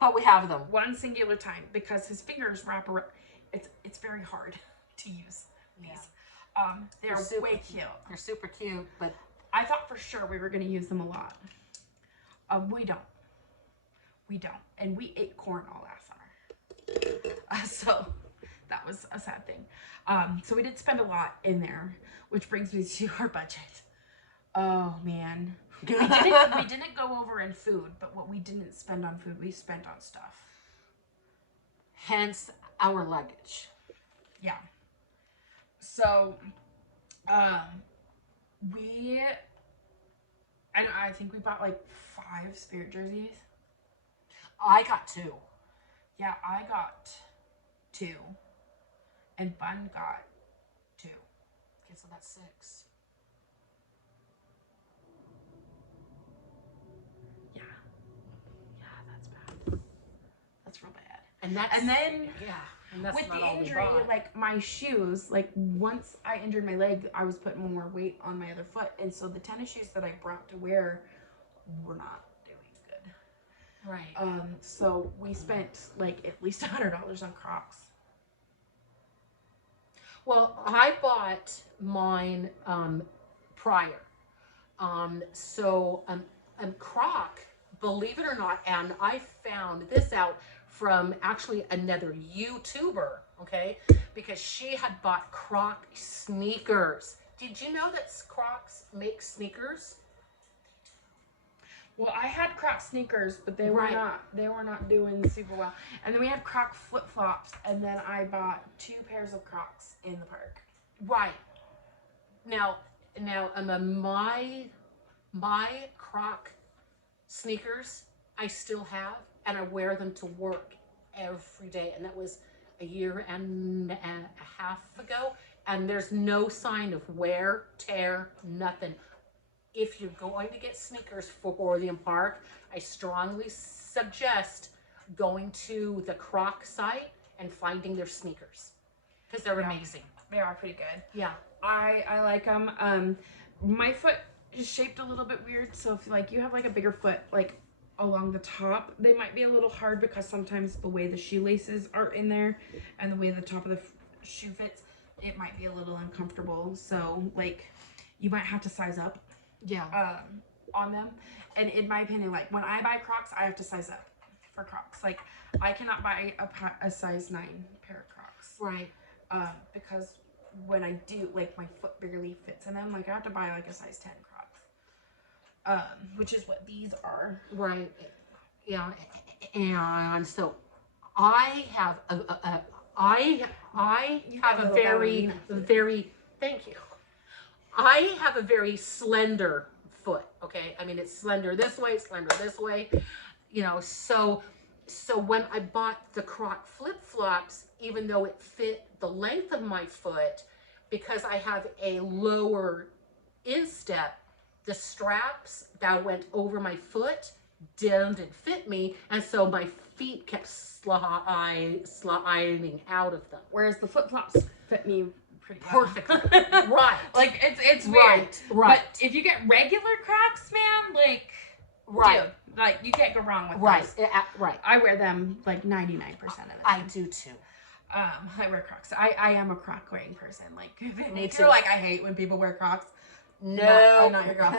But we have them. One singular time because his fingers wrap around. It's very hard to use these. Yeah. They're way cute. They're super cute, but I thought for sure we were going to use them a lot. We don't. And we ate corn all last summer. So that was a sad thing. So we did spend a lot in there, which brings me to our budget. Oh, man. We didn't go over in food, but what we didn't spend on food, we spent on stuff. hence our luggage. Yeah. So, I think we bought like 5 spirit jerseys. I got 2. Yeah, I got 2. And Bun got 2. Okay, so that's 6. Yeah. Yeah, that's bad. That's real bad. And that's that's with not the all we injury, bought. like my shoes, like once I injured my leg, I was putting more weight on my other foot. And so the tennis shoes that I brought to wear were not doing good. Right. So we spent like at least $100 on Crocs. Well, I bought mine prior. Croc, believe it or not, and I found this out from actually another YouTuber, okay? Because she had bought Croc sneakers. Did you know that Crocs make sneakers? Well, I had Croc sneakers, but they were not doing super well. And then we had Croc flip-flops, and then I bought 2 pairs of Crocs in the park. Right. Now, my Croc sneakers I still have, and I wear them to work every day, and that was a year and a half ago, and there's no sign of wear, tear, nothing. If you're going to get sneakers for Orleans Park, I strongly suggest going to the Croc site and finding their sneakers, because they're amazing. They are pretty good. Yeah. I like them. My foot is shaped a little bit weird, so if like you have like a bigger foot, like along the top, they might be a little hard because sometimes the way the shoelaces are in there and the way the top of the shoe fits, it might be a little uncomfortable. So like you might have to size up. Yeah. On them. And in my opinion, like when I buy Crocs, I have to size up for Crocs. Like I cannot buy a size 9 pair of Crocs. Right. Because when I do, like my foot barely fits in them. Like I have to buy like a size 10 Crocs. Which is what these are. Right. Yeah, and so I have I You got have a a little very ballerina foot. very thank you. I have a very slender foot. Okay, I mean it's slender this way, slender this way. You know, so when I bought the Croc flip flops, even though it fit the length of my foot, because I have a lower instep, the straps that went over my foot didn't fit me, and so my feet kept sliding out of them. Whereas the flip flops fit me pretty well. Perfectly. Right. Like it's weird. Right. Right. But if you get regular Crocs, man, like Right. dude, like you can't go wrong with Right. those. Right. I wear them like 99% of the time. I do too. I wear Crocs. I am a Croc wearing person. Like Me if too. you're like I hate when people wear Crocs. No, I'm not your girl.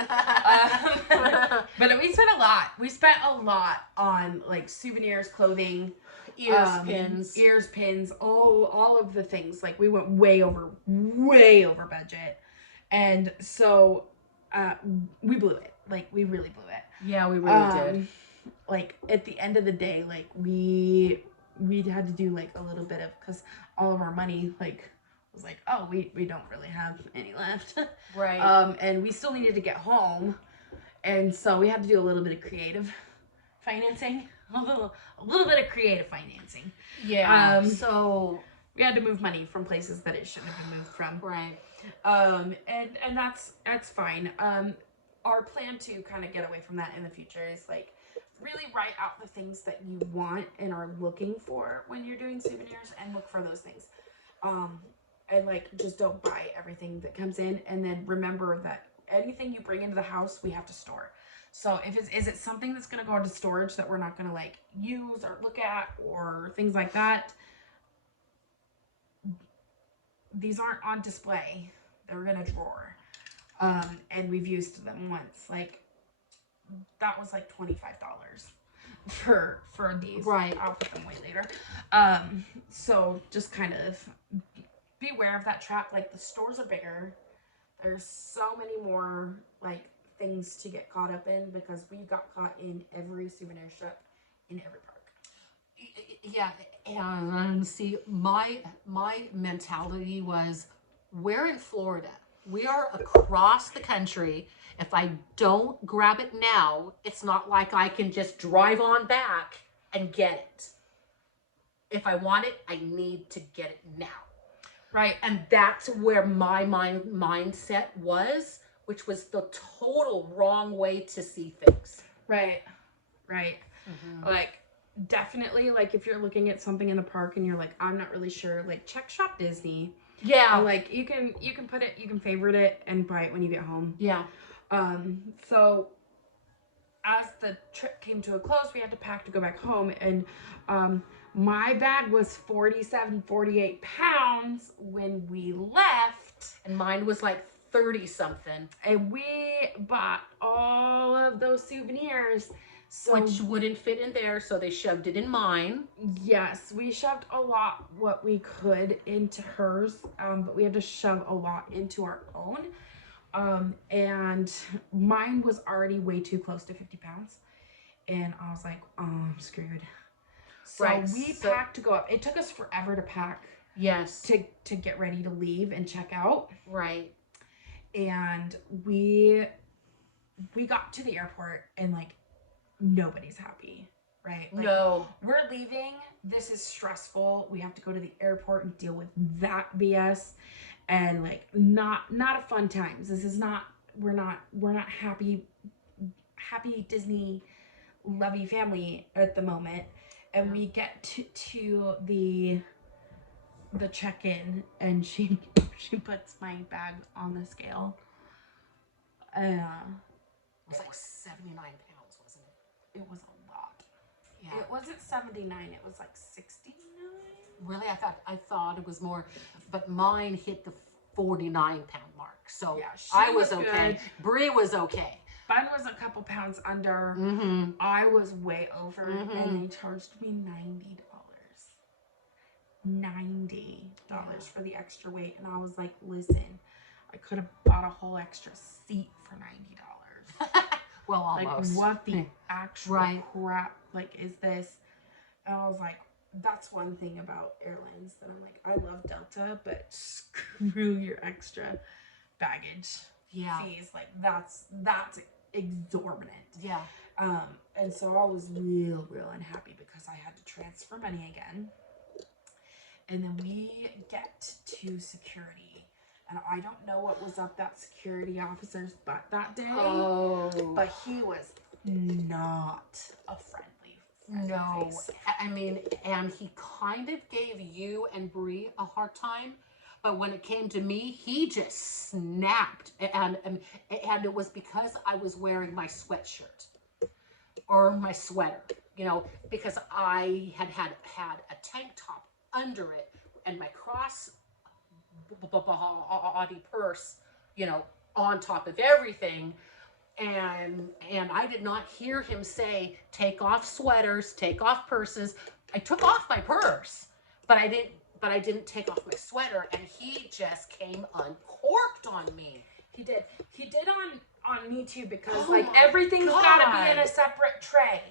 But we spent a lot. We spent a lot on like souvenirs, clothing, ears, pins, all of the things. Like we went way over budget, and so we blew it. Like we really blew it. Yeah, we really did. Like at the end of the day, like we had to do like a little bit of, because all of our money like was like, oh, we don't really have any left. Right. And we still needed to get home, and so we had to do a little bit of creative financing, a little bit of creative financing. Yeah. So we had to move money from places that it shouldn't have been moved from. right. And that's fine. Our plan to kind of get away from that in the future is like really write out the things that you want and are looking for when you're doing souvenirs, and look for those things. And like just don't buy everything that comes in, and then remember that anything you bring into the house we have to store. So is it something that's going to go into storage that we're not going to like use or look at or things like that, these aren't on display, they're in a drawer. And we've used them once. Like that was like $25 for these. Right. I'll put them away later. So just kind of be aware of that trap. Like the stores are bigger. There's so many more like things to get caught up in, because we got caught in every souvenir shop in every park. Yeah, and see, my mentality was, we're in Florida. We are across the country. If I don't grab it now, it's not like I can just drive on back and get it. If I want it, I need to get it now. Right. And that's where my mindset was, which was the total wrong way to see things. Right. Like definitely, like if you're looking at something in the park and you're like, I'm not really sure, like check Shop Disney. Yeah. Like you can put it, you can favorite it and buy it when you get home. Yeah. So as the trip came to a close, we had to pack to go back home, and my bag was 48 pounds when we left, And mine was like 30 something. and we bought all of those souvenirs. So Which wouldn't fit in there, so they shoved it in mine. yes, we shoved a lot what we could into hers, but we had to shove a lot into our own. And mine was already way too close to 50 pounds. And I was like, oh, I'm screwed. So Right, we so- packed to go up. It took us forever to pack Yes. to get ready to leave and check out. Right. And we got to the airport, and like nobody's happy, right? Like, No. we're leaving. This is stressful. We have to go to the airport and deal with that BS, and like not a fun times. This is not. We're not happy Disney lovey family at the moment. And we get to the check-in, and she puts my bag on the scale. It was like 79 pounds, wasn't it? It was a lot. Yeah. It wasn't 79. It was like 69. Really, I thought it was more, but mine hit the 49-pound mark. So Yeah, she I was was okay. good. Bree was okay. Mine was a couple pounds under. Mm-hmm. I was way over, and they charged me $90. $90 for the extra weight, and I was like, listen, I could have bought a whole extra seat for $90. Well, almost. Like, what the actual Right. crap? Like, is this? And I was like, that's one thing about airlines that I'm like, I love Delta, but screw your extra baggage fees. Like, that's exorbitant. Yeah. And so I was real unhappy because I had to transfer money again. And then we get to security, and I don't know what was up that security officer's butt that day. Oh. But he was not a friendly face. I mean, and he kind of gave you and Bree a hard time, but when it came to me, he just snapped, and it was because I was wearing my sweatshirt or my sweater, you know, because I had a tank top under it and my cross body purse, you know, on top of everything. And I did not hear him say, take off sweaters, take off purses. I took off my purse, but I didn't take off my sweater, and he just came uncorked on me. He did on me too, because like everything's gotta be in a separate tray.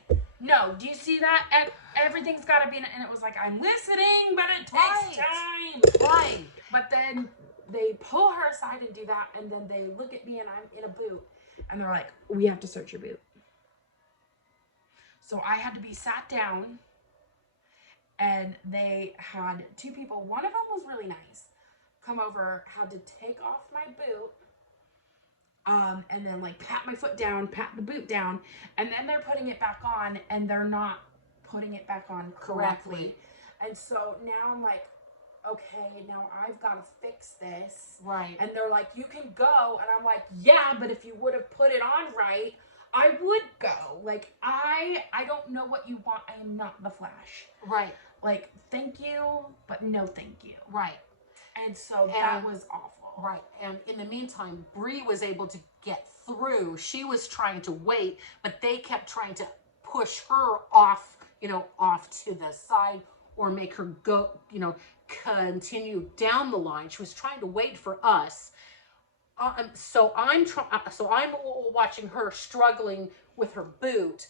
No, do you see that? Everything's gotta be in it, and it was like, I'm listening, but it takes time. Right. But then they pull her aside and do that, and then they look at me and I'm in a boot, and they're like, we have to search your boot. So I had to be sat down, and they had two people, one of them was really nice, come over, had to take off my boot, and then like pat my foot down, pat the boot down, and then they're putting it back on, and they're not putting it back on correctly. And so now I'm like, okay, now I've got to fix this. Right. And they're like, you can go. And I'm like, yeah, but if you would have put it on right, I would go. Like, I don't know what you want. I am not the Flash. Right. Like, thank you, but no thank you. Right. And so that was awful. Right. And in the meantime, Bree was able to get through. She was trying to wait, but they kept trying to push her off, you know, off to the side, or make her go, you know, continue down the line. She was trying to wait for us. So I'm watching her struggling with her boot,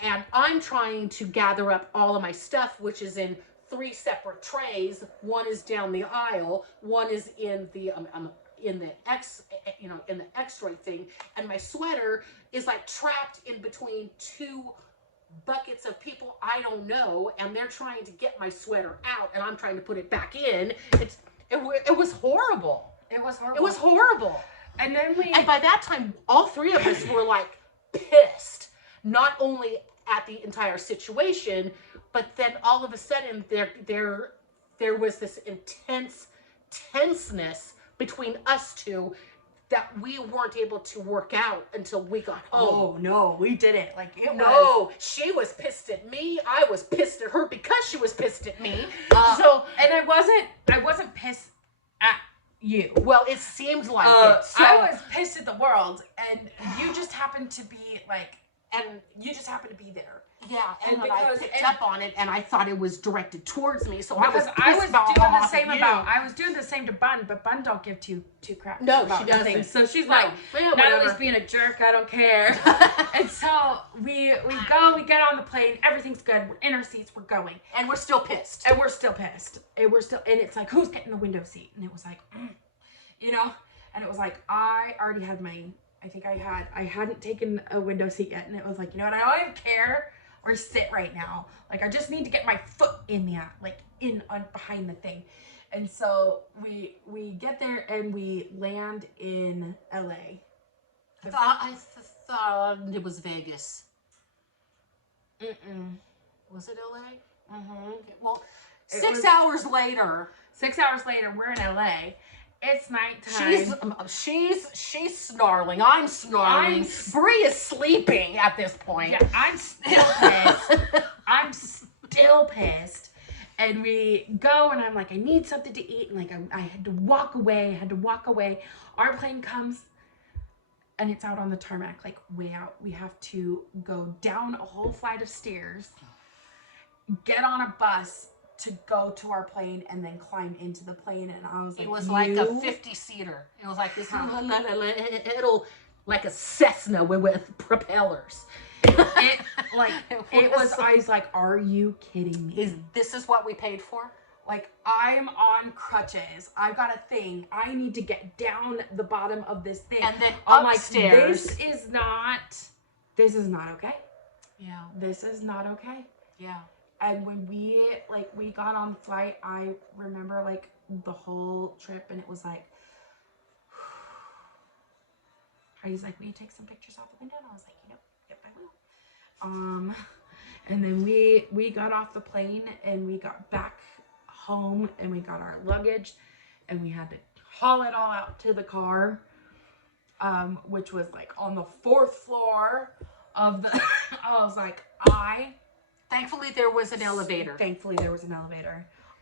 and I'm trying to gather up all of my stuff, which is in 3 separate trays. One is down the aisle, one is in the X-ray thing, and my sweater is like trapped in between 2 buckets of people I don't know, and they're trying to get my sweater out, and I'm trying to put it back in. It was horrible. It was horrible. It was horrible. And then and by that time, all 3 of us were like pissed, not only at the entire situation, but then all of a sudden there was this intense tenseness between us two that we weren't able to work out until we got home. Oh no, we didn't. Like, she was pissed at me. I was pissed at her because she was pissed at me. And I wasn't pissed at you. Well, it seemed like it. So, I was pissed at the world, and you just happened to be like, and you just happened to be there. Yeah, and I picked up on it, and I thought it was directed towards me, so I was doing the same to Bun, but Bun don't give two craps. No, about she doesn't. Things. So she's like, Natalie's being a jerk, I don't care. And so we get on the plane, everything's good, we're in our seats, we're going, and we're still pissed, and it's like, who's getting the window seat? And it was like, you know, and it was like, I already had I hadn't taken a window seat yet, and it was like, you know what, I don't even care or sit right now. Like, I just need to get my foot in behind the thing. And so we get there and we land in LA. I thought it was Vegas. Was it LA? Okay. Well, 6 hours later. 6 hours later, we're in LA. It's nighttime. She's snarling. I'm snarling. Bree is sleeping at this point. Yeah, I'm still pissed. And we go, and I'm like, I need something to eat. And like, I had to walk away. Our plane comes, and it's out on the tarmac, like way out. We have to go down a whole flight of stairs, get on a bus to go to our plane, and then climb into the plane. And I was like, it was like a 50-seater. It was like this little, like a Cessna with propellers. It like it was. I was like, "Are you kidding me?" This is what we paid for? Like, I'm on crutches. I've got a thing. I need to get down the bottom of this thing. And then I'm upstairs. Like, this is not okay. Yeah. This is not okay. Yeah. And when we got on the flight, I remember like the whole trip, and it was like, he's like, will you take some pictures out the window? And I was like, yep, I will. And then we got off the plane, and we got back home, and we got our luggage, and we had to haul it all out to the car, which was like on the 4th floor of the I was like, thankfully there was an elevator.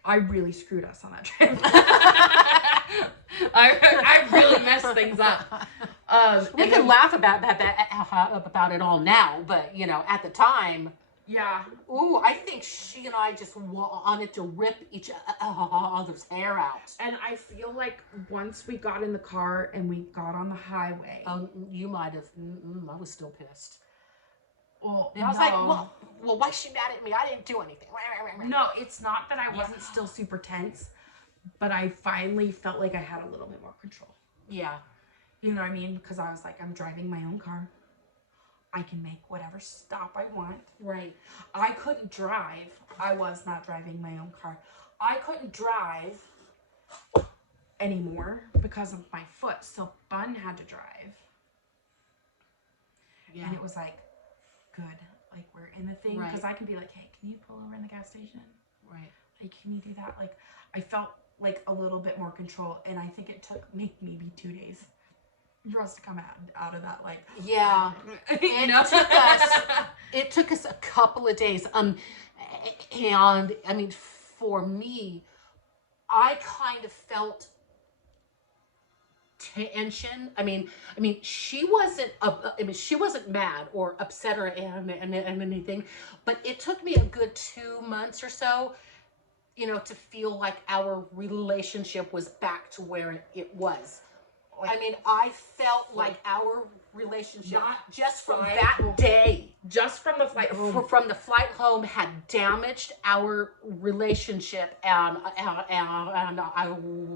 I really screwed us on that trip. I really messed things up. We can laugh about it all now, but you know, at the time, yeah. Ooh, I think she and I just wanted to rip each other's hair out. And I feel like once we got in the car and we got on the highway. Oh, you might have. I was still pissed. Well, I was like, well, why is she mad at me? I didn't do anything. No, it's not that I wasn't still super tense, but I finally felt like I had a little bit more control. Yeah. You know what I mean? Because I was like, I'm driving my own car. I can make whatever stop I want. Right. I couldn't drive. I was not driving my own car. I couldn't drive anymore because of my foot. So Bun had to drive. Yeah. And it was like, good. Like, we're in the thing. Because I can be like, hey, can you pull over in the gas station? Right. Like, can you do that? Like, I felt like a little bit more control. And I think it took maybe 2 days for us to come out of that, like, yeah. It took us a couple of days. And I mean, for me, I kind of felt tension. I mean, she wasn't mad or upset or anything, but it took me a good 2 months or so, you know, to feel like our relationship was back to where it was. I mean, I felt like our relationship, just from that day, just from the flight home, had damaged our relationship, and I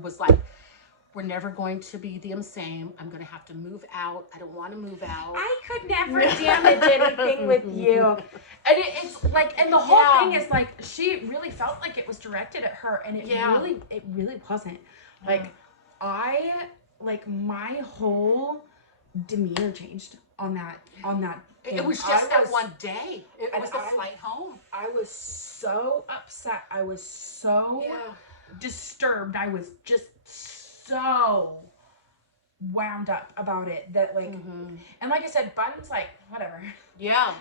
was like, we're never going to be the same. I'm going to have to move out. I don't want to move out. I could never damage anything with you. And it's like, and the whole thing is like, she really felt like it was directed at her, and it really wasn't. Like, my whole demeanor changed on that. It was just that one day. It was the flight home. I was so upset. I was so disturbed. I was just so wound up about it that, like, and like I said, Bun's like, whatever. Yeah.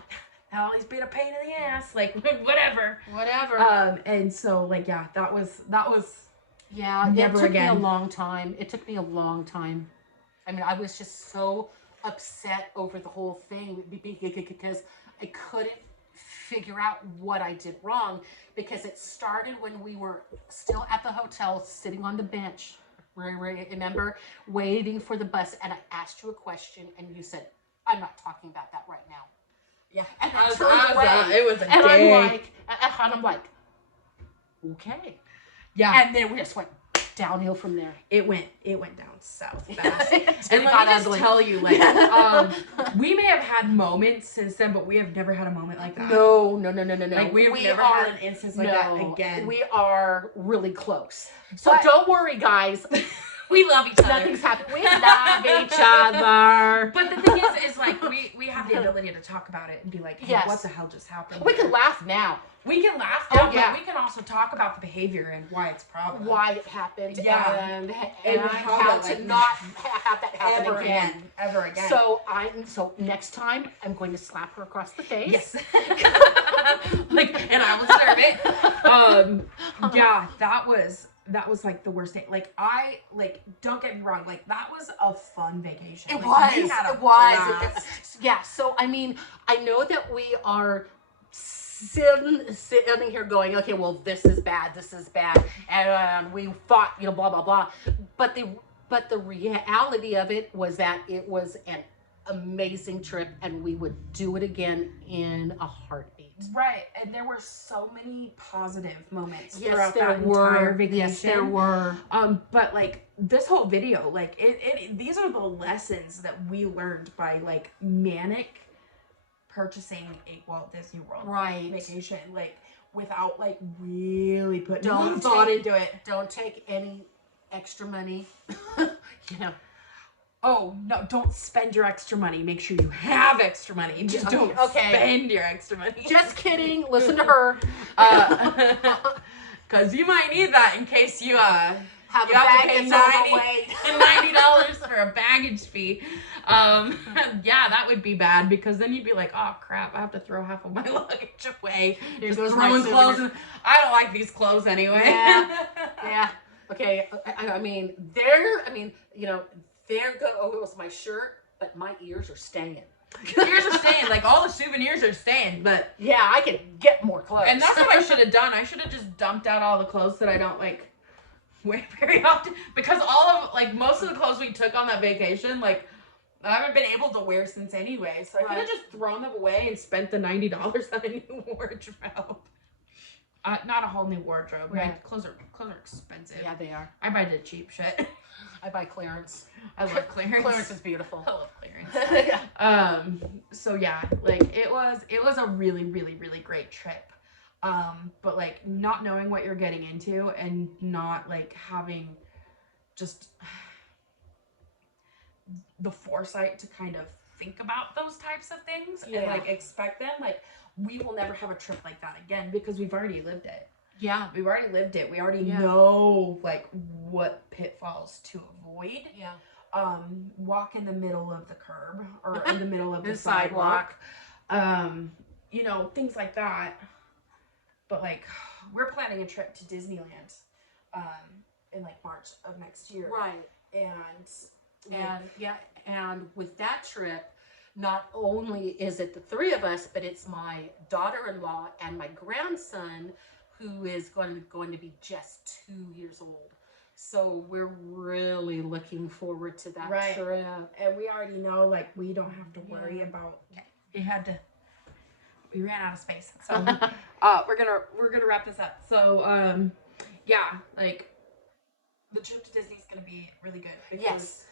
Hell, he's been a pain in the ass. Like, whatever. And so, like, that was. Yeah, never it took again. me a long time. I mean, I was just so upset over the whole thing because I couldn't figure out what I did wrong, because it started when we were still at the hotel sitting on the bench. Remember, waiting for the bus, and I asked you a question, and you said, I'm not talking about that right now. Yeah. And I turned away. It was a day. I'm like, okay. Yeah. And then we just went downhill from there. It went down south fast. And let me just tell you, like, we may have had moments since then, but we have never had a moment like that. No. Like, we have never had an instance like that again. We are really close. So don't worry, guys. We love each other. Nothing's happened. We love each other. But the thing is like, we have the ability to talk about it and be like, hey, what the hell just happened? We can laugh now. We can laugh now, but we can also talk about the behavior and why it's problem. Why it happened. Yeah. And how to not have that happen Ever again. So next time, I'm going to slap her across the face. Yes. And I will deserve it. Yeah, that was like the worst thing. Like, don't get me wrong, like, that was a fun vacation. It was. Yeah, so I mean, I know that we are sitting here going, okay, well, this is bad, and we fought, blah blah blah. But the reality of it was that it was amazing trip, and we would do it again in a heartbeat. Right, and there were so many positive moments Yes, throughout there that were. entire vacation. Yes, there were. But like this whole video, like these are the lessons that we learned by like manic purchasing a Walt Disney World vacation, like without like really putting a lot of thought into it. Don't take any extra money. You know. Oh, no, don't spend your extra money. Make sure you have extra money. Just don't spend your extra money. Just kidding. Listen to her. Because you might need that in case you have a bag to pay $90 for a baggage fee. Yeah, that would be bad because then you'd be like, oh, crap, I have to throw half of my luggage away. Here's Just throwing clothes in. I don't like these clothes anyway. Yeah. Okay. I mean, you know, they're good. Oh, it was my shirt, but my ears are staying. The ears are staying. Like, all the souvenirs are staying, but... Yeah, I could get more clothes. And that's what I should have done. I should have just dumped out all the clothes that I don't, like, wear very often. Because most of the clothes we took on that vacation, like, I haven't been able to wear since anyway. So I could have just thrown them away and spent the $90 on a new wardrobe. Not a whole new wardrobe. Right. Like, clothes are expensive. Yeah, they are. I buy the cheap shit. I buy clearance. I love clearance. Clearance is beautiful. I love clearance. So yeah, like it was a really, really, really great trip. But like not knowing what you're getting into and not like having just the foresight to kind of think about those types of things and like expect them, like we will never have a trip like that again because we've already lived it. Yeah. We've already lived it. We already know like what pitfalls to avoid. Yeah. Walk in the middle of the curb or in the middle of the sidewalk. You know, things like that. But like we're planning a trip to Disneyland in like March of next year. Right. And with that trip, not only is it the three of us, but it's my daughter-in-law and my grandson who is going to be just 2 years old. So we're really looking forward to that trip. And we already know, like, we don't have to worry about. We ran out of space, so we're gonna wrap this up. So yeah, like the trip to Disney is gonna be really good. Because,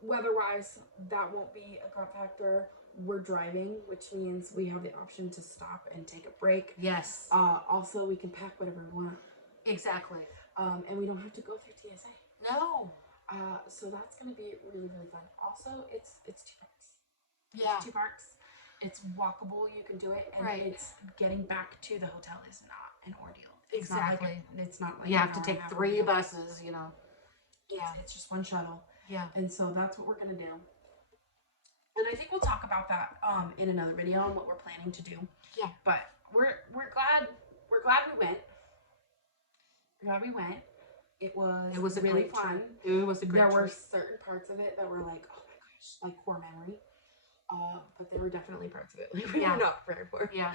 weather-wise, that won't be a crap factor. We're driving, which means we have the option to stop and take a break. Yes. Also, we can pack whatever we want. Exactly. And we don't have to go through TSA. No. So that's gonna be really, really fun. Also, it's 2 parks. Yeah. 2 parks. It's walkable. You can do it, and it's getting back to the hotel is not an ordeal. It's exactly. It's not like you have to take 3 buses. You know. Yeah. It's just 1 shuttle. Yeah. And so that's what we're gonna do. And I think we'll talk about that in another video on what we're planning to do. Yeah. But we're glad we went. We're glad we went. It was really fun. It was a great There were trip. certain parts of it that were like, oh my gosh, like core memory. But there were definitely parts of it like we were not prepared for. Yeah.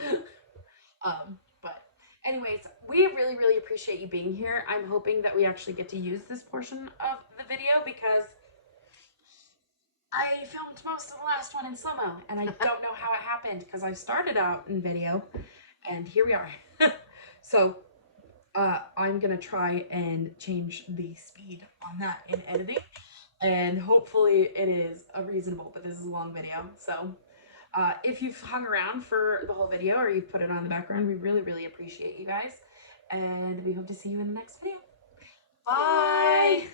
But anyways, we really, really appreciate you being here. I'm hoping that we actually get to use this portion of the video because I filmed most of the last one in slow-mo and I don't know how it happened because I started out in video and here we are. So I'm gonna try and change the speed on that in editing and hopefully it is reasonable, but this is a long video. So if you've hung around for the whole video or you've put it on the background, we really, really appreciate you guys and we hope to see you in the next video. Bye!